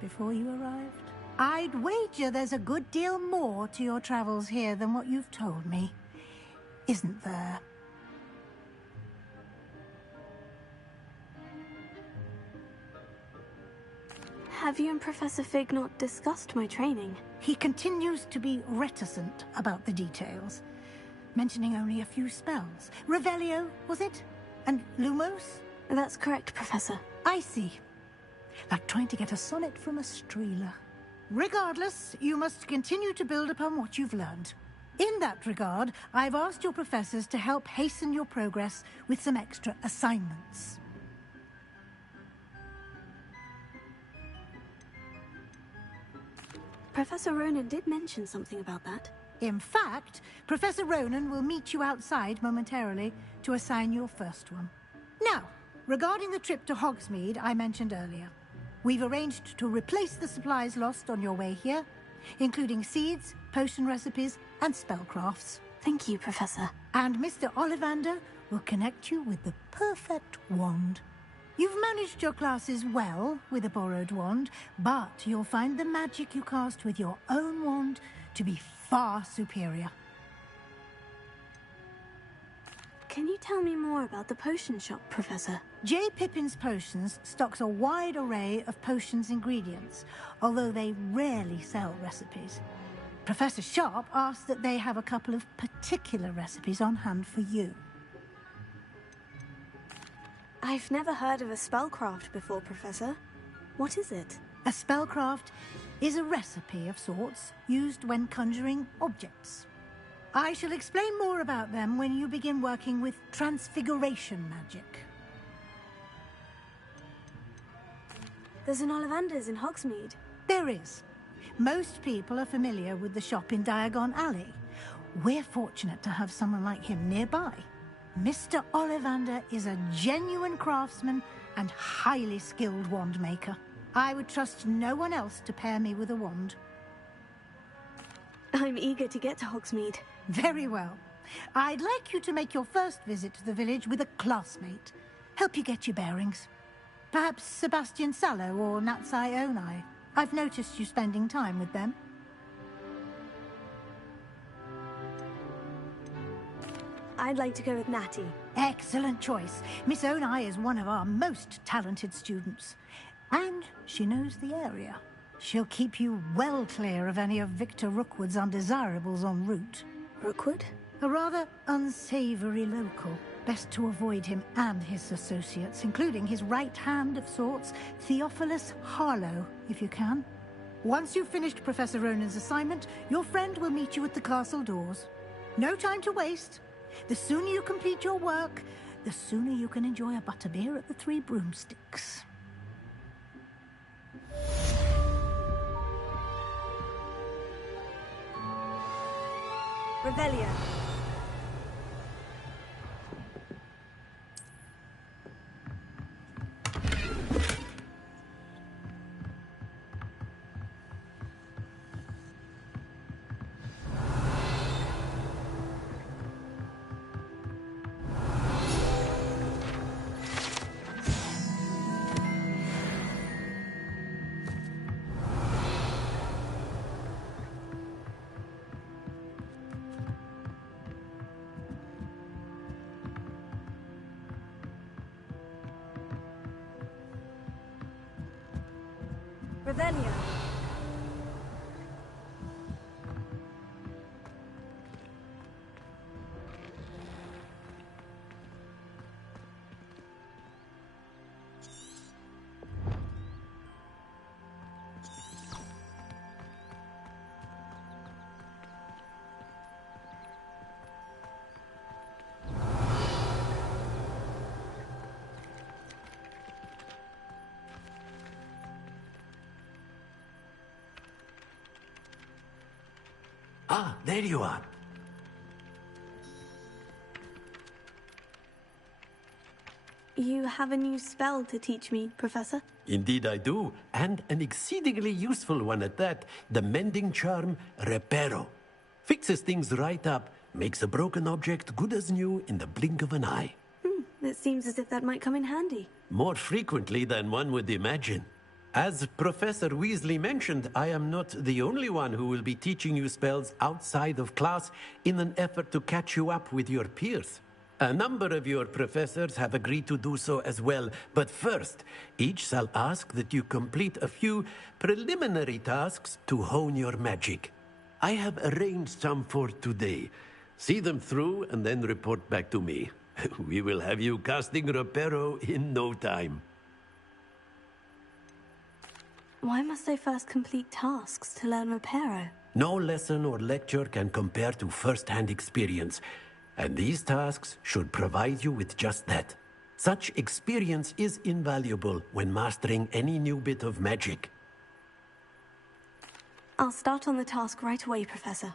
before you arrived. I'd wager there's a good deal more to your travels here than what you've told me. Isn't there? Have you and Professor Fig not discussed my training? He continues to be reticent about the details, mentioning only a few spells. Revelio, was it? And Lumos? That's correct, Professor. I see. Like trying to get a sonnet from a streeler. Regardless, you must continue to build upon what you've learned. In that regard, I've asked your professors to help hasten your progress with some extra assignments. Professor Ronan did mention something about that. In fact, Professor Ronan will meet you outside momentarily to assign your first one. Now, regarding the trip to Hogsmeade I mentioned earlier, we've arranged to replace the supplies lost on your way here, including seeds, potion recipes, and spellcrafts. Thank you, Professor. And Mr. Ollivander will connect you with the perfect wand. You've managed your classes well with a borrowed wand, but you'll find the magic you cast with your own wand to be far superior. Can you tell me more about the potion shop, Professor? J. Pippin's Potions stocks a wide array of potions ingredients, although they rarely sell recipes. Professor Sharp asked that they have a couple of particular recipes on hand for you. I've never heard of a spellcraft before, Professor. What is it? A spellcraft is a recipe of sorts used when conjuring objects. I shall explain more about them when you begin working with transfiguration magic. There's an Ollivander's in Hogsmeade. There is. Most people are familiar with the shop in Diagon Alley. We're fortunate to have someone like him nearby. Mr. Ollivander is a genuine craftsman and highly skilled wand maker. I would trust no one else to pair me with a wand. I'm eager to get to Hogsmeade. Very well. I'd like you to make your first visit to the village with a classmate. Help you get your bearings. Perhaps Sebastian Sallow or Natsai Onai. I've noticed you spending time with them. I'd like to go with Natty. Excellent choice. Miss Onai is one of our most talented students. And she knows the area. She'll keep you well clear of any of Victor Rookwood's undesirables en route. Rookwood? A rather unsavory local. Best to avoid him and his associates, including his right hand of sorts, Theophilus Harlow, if you can. Once you've finished Professor Ronan's assignment, your friend will meet you at the castle doors. No time to waste. The sooner you complete your work, the sooner you can enjoy a butterbeer at the Three Broomsticks. Revelio. Revelio. Ah, there you are. You have a new spell to teach me, Professor? Indeed I do, and an exceedingly useful one at that. The mending charm, Reparo. Fixes things right up, makes a broken object good as new in the blink of an eye. It seems as if that might come in handy. More frequently than one would imagine. As Professor Weasley mentioned, I am not the only one who will be teaching you spells outside of class in an effort to catch you up with your peers. A number of your professors have agreed to do so as well, but first, each shall ask that you complete a few preliminary tasks to hone your magic. I have arranged some for today. See them through and then report back to me. We will have you casting Reparo in no time. Why must I first complete tasks to learn Reparo? No lesson or lecture can compare to first-hand experience, and these tasks should provide you with just that. Such experience is invaluable when mastering any new bit of magic. I'll start on the task right away, Professor.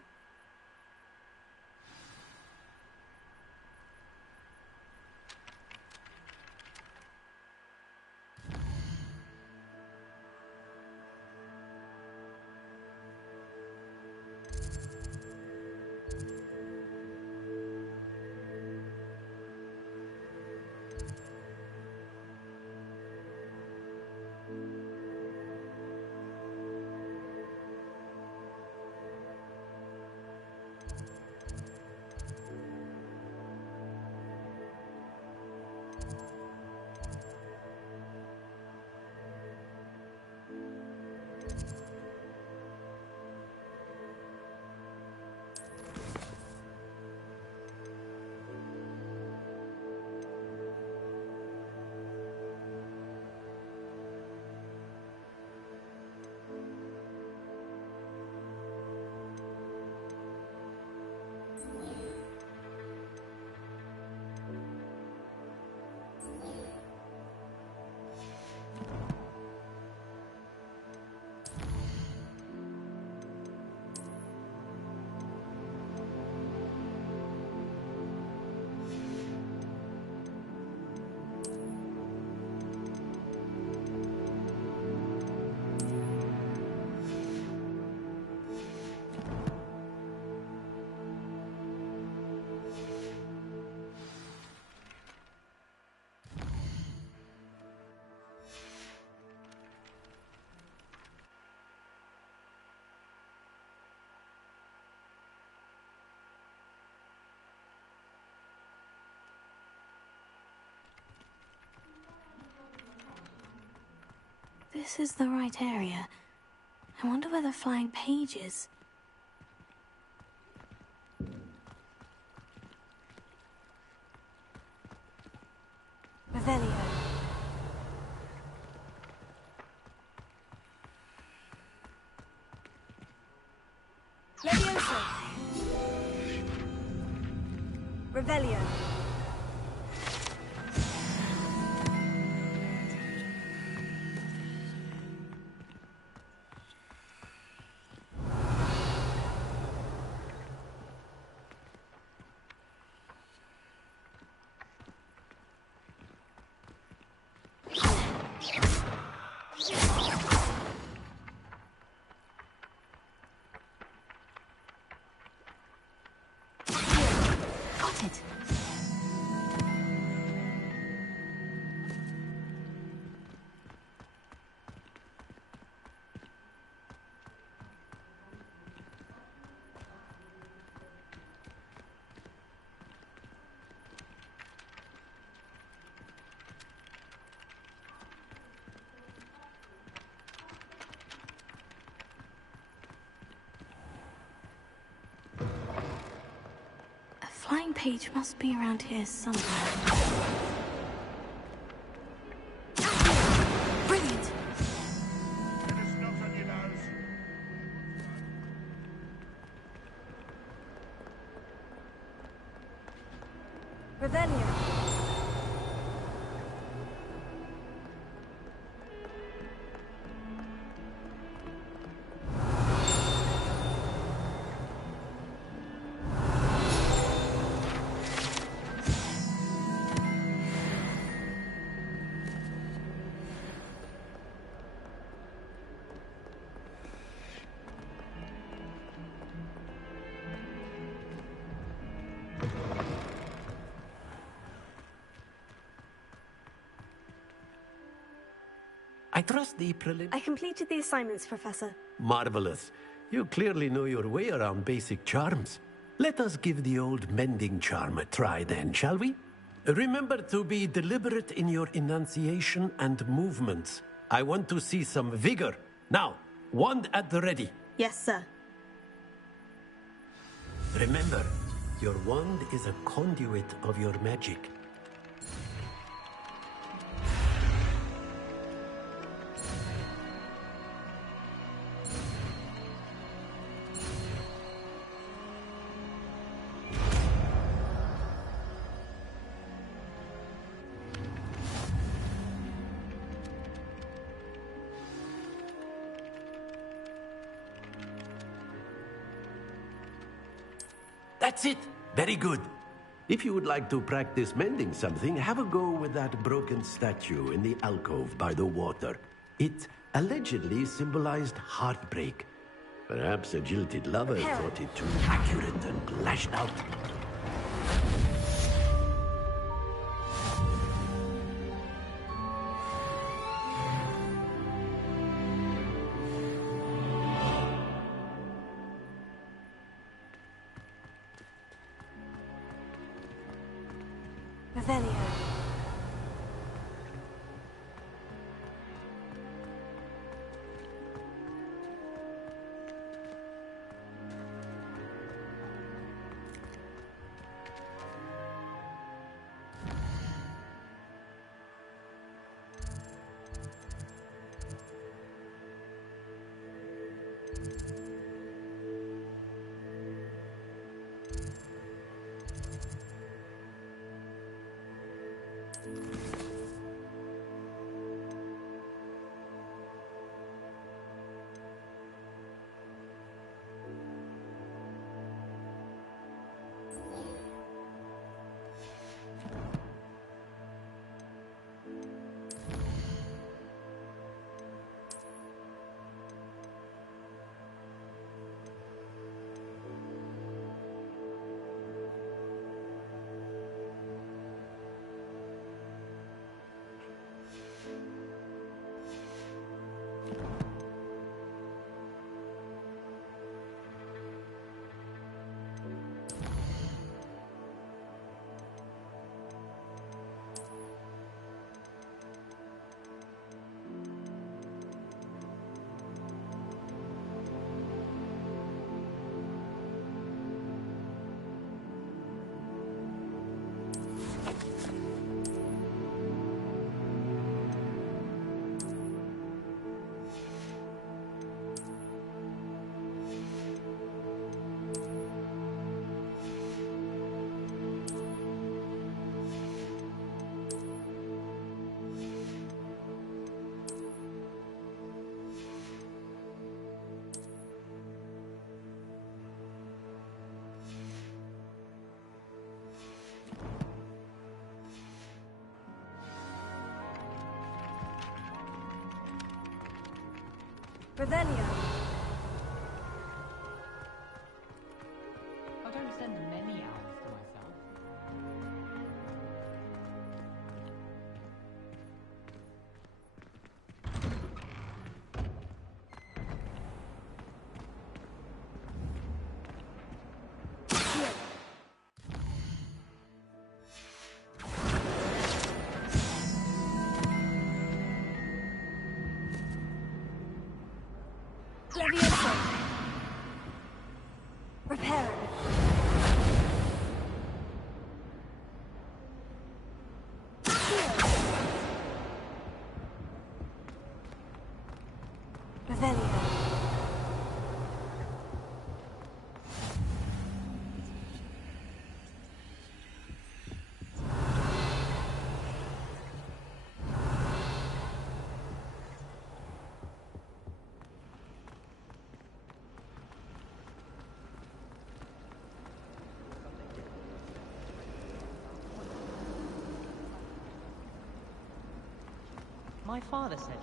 This is the right area. I wonder where the flying page is. Revelio. Levioso. Revelio. Flying page must be around here somewhere. Brilliant! Revelio. I trust the I completed the assignments, Professor. Marvelous. You clearly know your way around basic charms. Let us give the old mending charm a try then, shall we? Remember to be deliberate in your enunciation and movements. I want to see some vigor. Now, wand at the ready. Yes, sir. Remember, your wand is a conduit of your magic. That's it. Very good. If you would like to practice mending something, have a go with that broken statue in the alcove by the water. It allegedly symbolized heartbreak. Perhaps a jilted lover thought it too accurate and lashed out. Revelio. Revelio. I don't send many owls to myself. Levioso. Reparo. Revelio. My father said.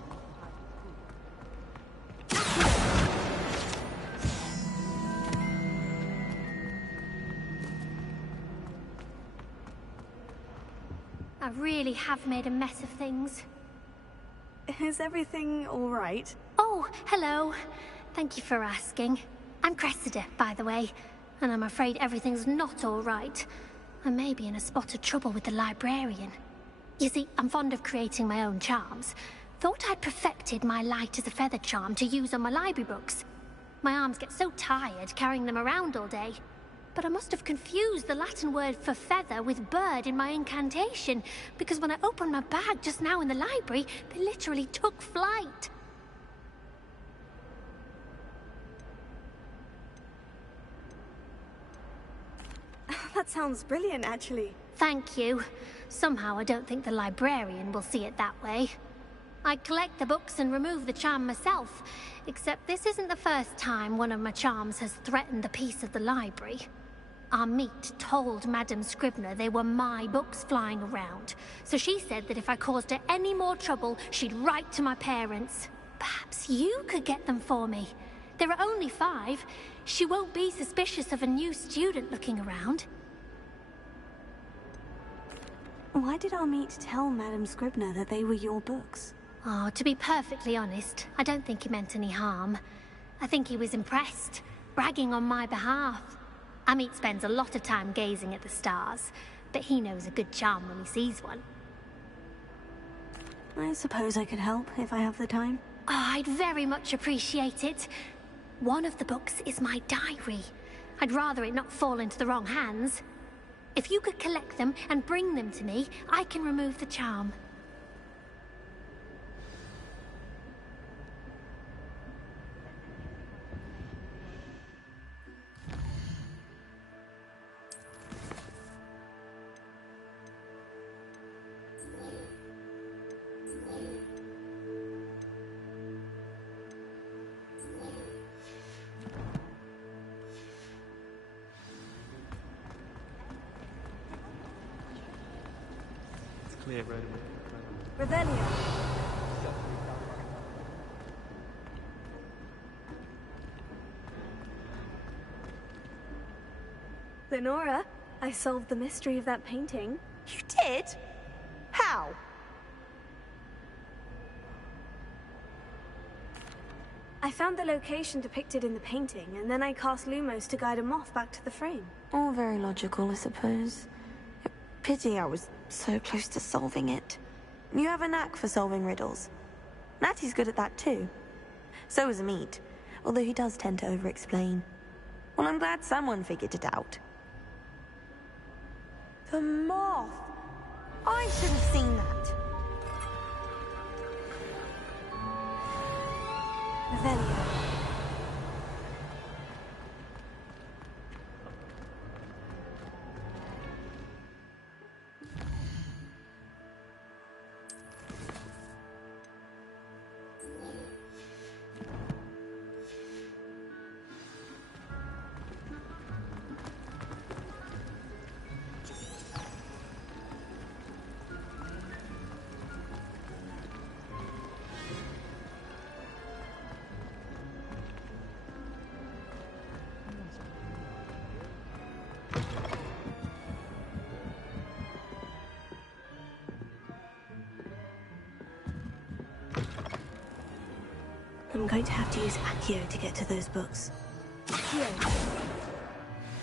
I really have made a mess of things. Is everything all right? Oh, hello. Thank you for asking. I'm Cressida, by the way. And I'm afraid everything's not all right. I may be in a spot of trouble with the librarian. You see, I'm fond of creating my own charms. Thought I'd perfected my light as a feather charm to use on my library books. My arms get so tired carrying them around all day. But I must have confused the Latin word for feather with bird in my incantation, because when I opened my bag just now in the library, they literally took flight. That sounds brilliant, actually. Thank you. Somehow I don't think the librarian will see it that way. I'd collect the books and remove the charm myself, except this isn't the first time one of my charms has threatened the peace of the library. Our meet told Madame Scribner they were my books flying around, so she said that if I caused her any more trouble, she'd write to my parents. Perhaps you could get them for me. There are only 5. She won't be suspicious of a new student looking around. Why did our meet tell Madame Scribner that they were your books? Oh, to be perfectly honest, I don't think he meant any harm. I think he was impressed, bragging on my behalf. Amit spends a lot of time gazing at the stars, but he knows a good charm when he sees one. I suppose I could help if I have the time. Oh, I'd very much appreciate it. One of the books is my diary. I'd rather it not fall into the wrong hands. If you could collect them and bring them to me, I can remove the charm. Clear road. Revelio. Lenora, I solved the mystery of that painting. You did? How? I found the location depicted in the painting, and then I cast Lumos to guide a moth back to the frame. All very logical, I suppose. Pity I was so close to solving it. You have a knack for solving riddles. Natty's good at that too. So is Amit, although he does tend to over-explain. Well, I'm glad someone figured it out. The moth! I should have seen that. Revelio. I'm going to have to use Accio to get to those books. Accio!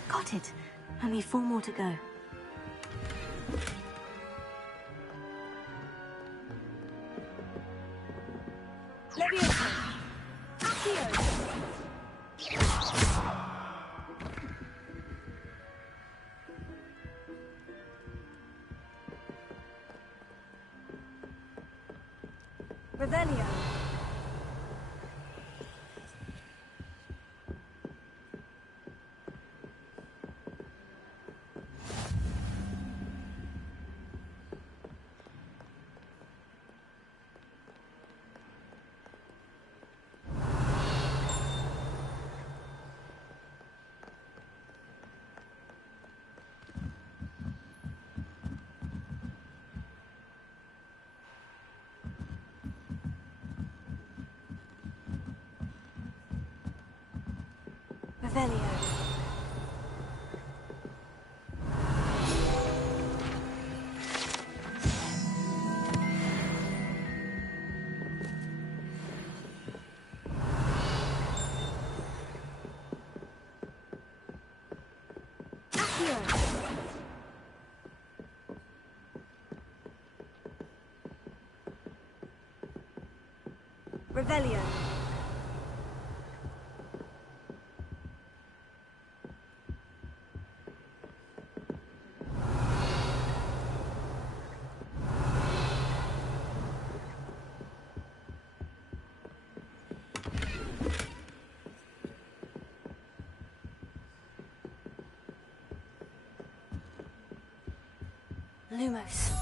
Got it. Only 4 more to go. Leviosa! Accio! Revelio! Revelio. Revelio. Lumos.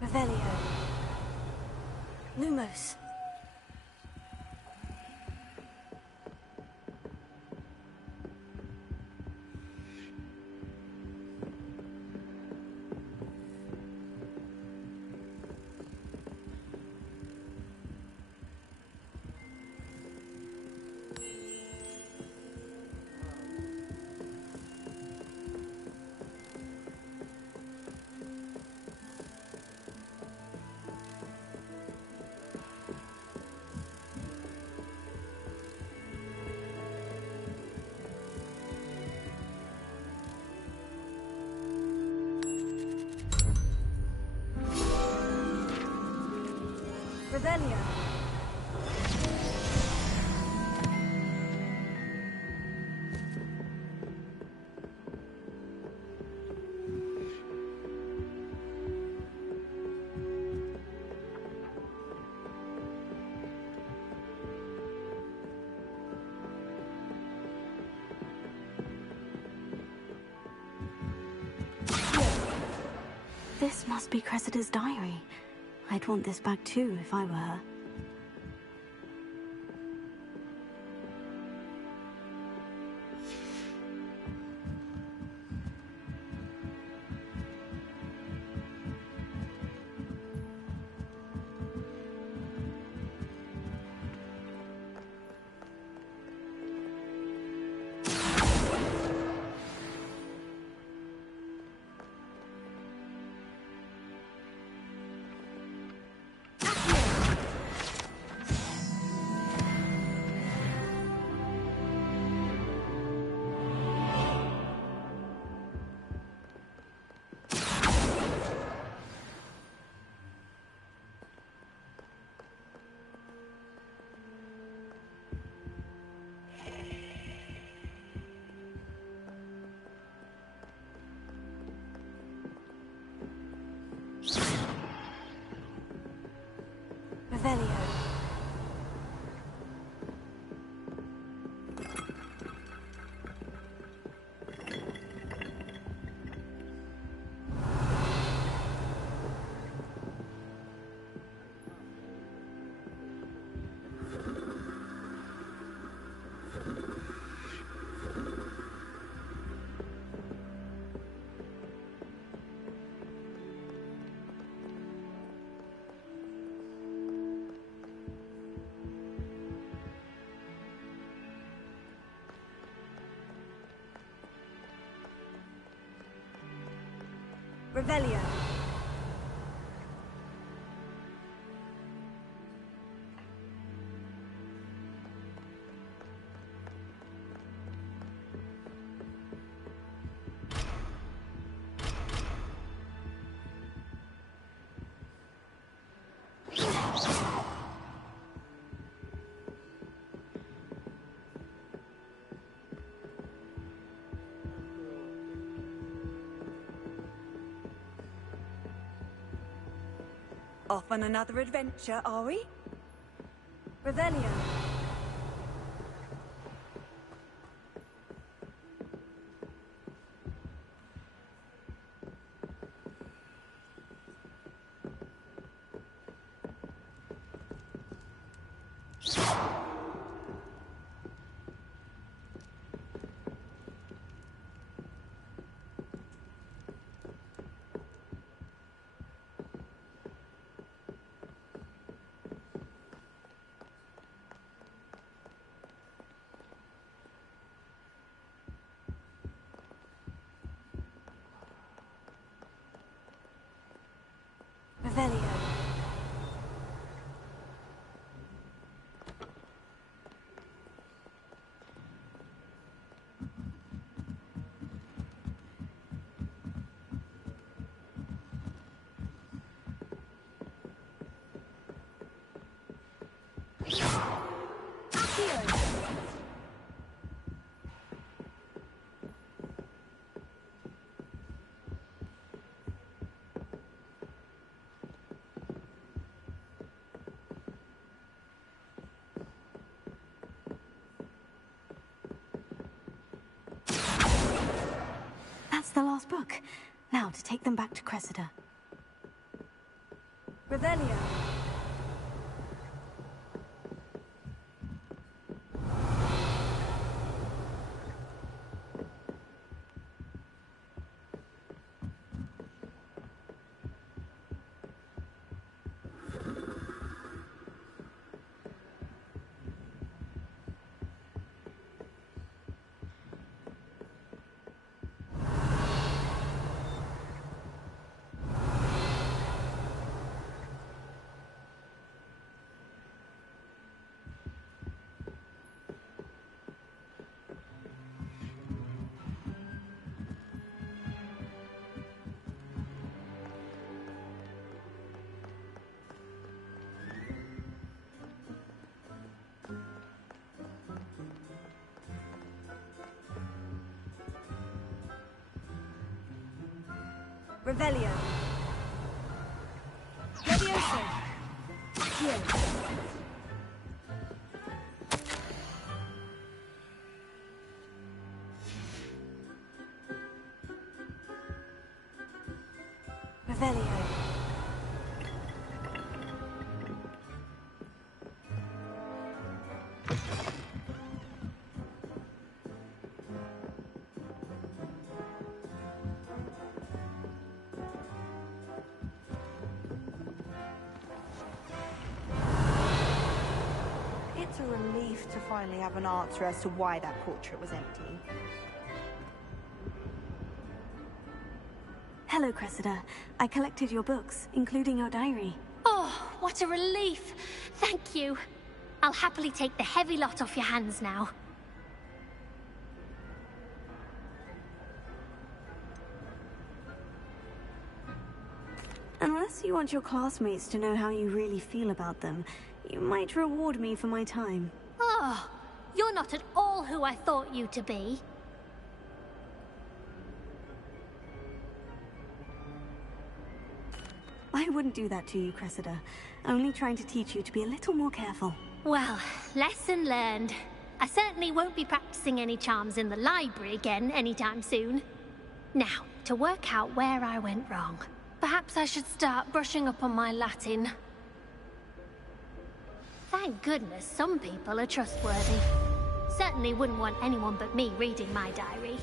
Revelio. Lumos. Revelio. This must be Cressida's diary. I'd want this back too if I were her. Revelio. Revelio. Off on another adventure, are we? Revelio. Revelio. That's the last book. Now to take them back to Cressida. Revelio. Revelio. Levioso. Here. Revelio. It's a relief to finally have an answer as to why that portrait was empty. Hello, Cressida. I collected your books, including your diary. Oh, what a relief. Thank you. I'll happily take the heavy lot off your hands now. Unless you want your classmates to know how you really feel about them, you might reward me for my time. Oh, you're not at all who I thought you to be. I wouldn't do that to you, Cressida. Only trying to teach you to be a little more careful. Well, lesson learned. I certainly won't be practicing any charms in the library again anytime soon. Now, to work out where I went wrong. Perhaps I should start brushing up on my Latin. Thank goodness some people are trustworthy. Certainly wouldn't want anyone but me reading my diary.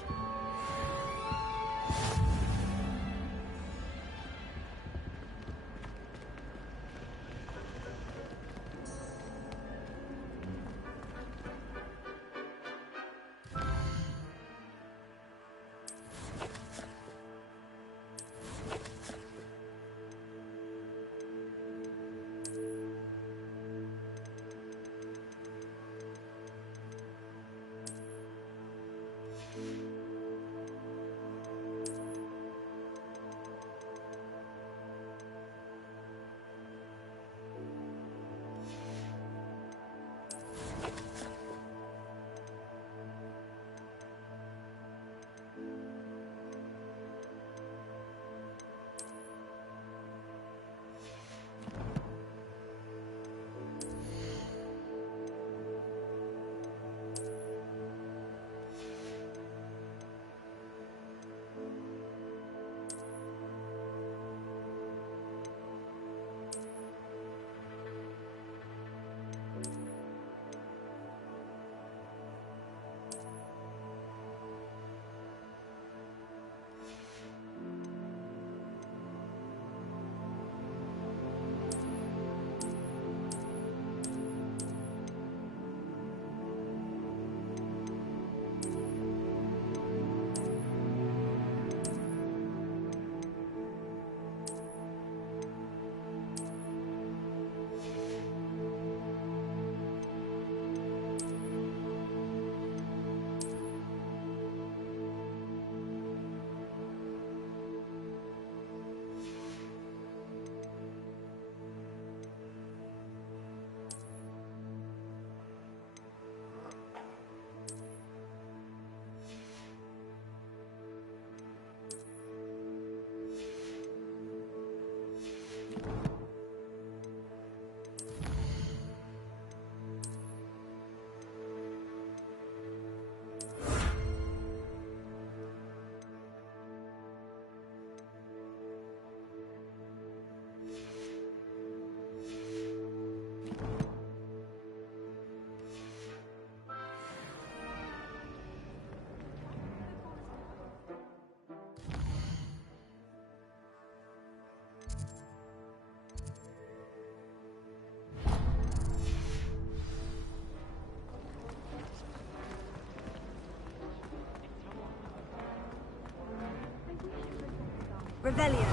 Revelio.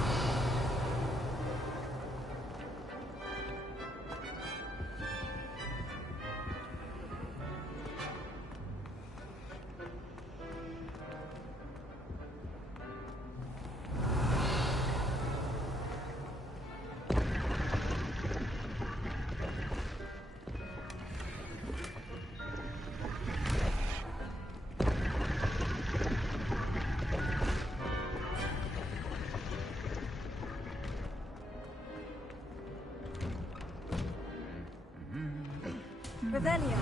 Revelio.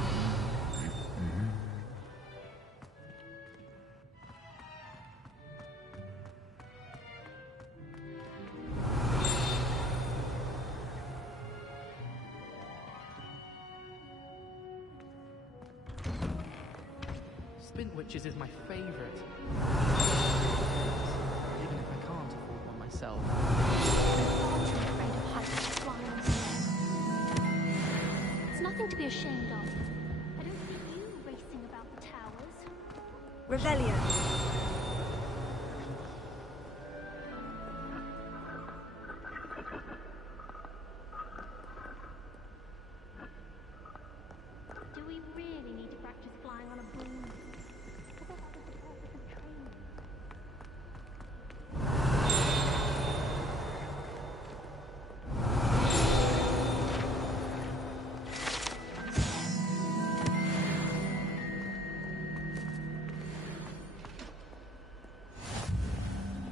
Spin Witches is my favorite. Even if I can't afford one myself. It's nothing to be ashamed of. I don't see you racing about the towers. Revelio. Do we really need to practice flying on a broom? I thought that was the purpose of training.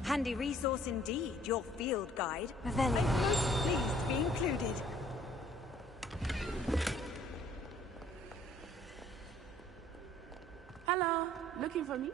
Handy resource indeed, your field guide. Revelio. I'm most pleased to be included. Hello, looking for me?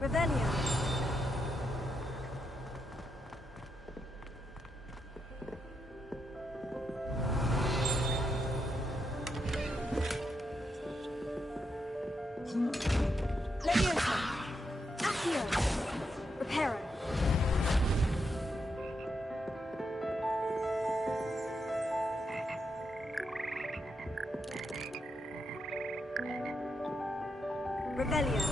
Revelio. Leviosa. Accio. Reparo. Revelio.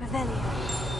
Revelio.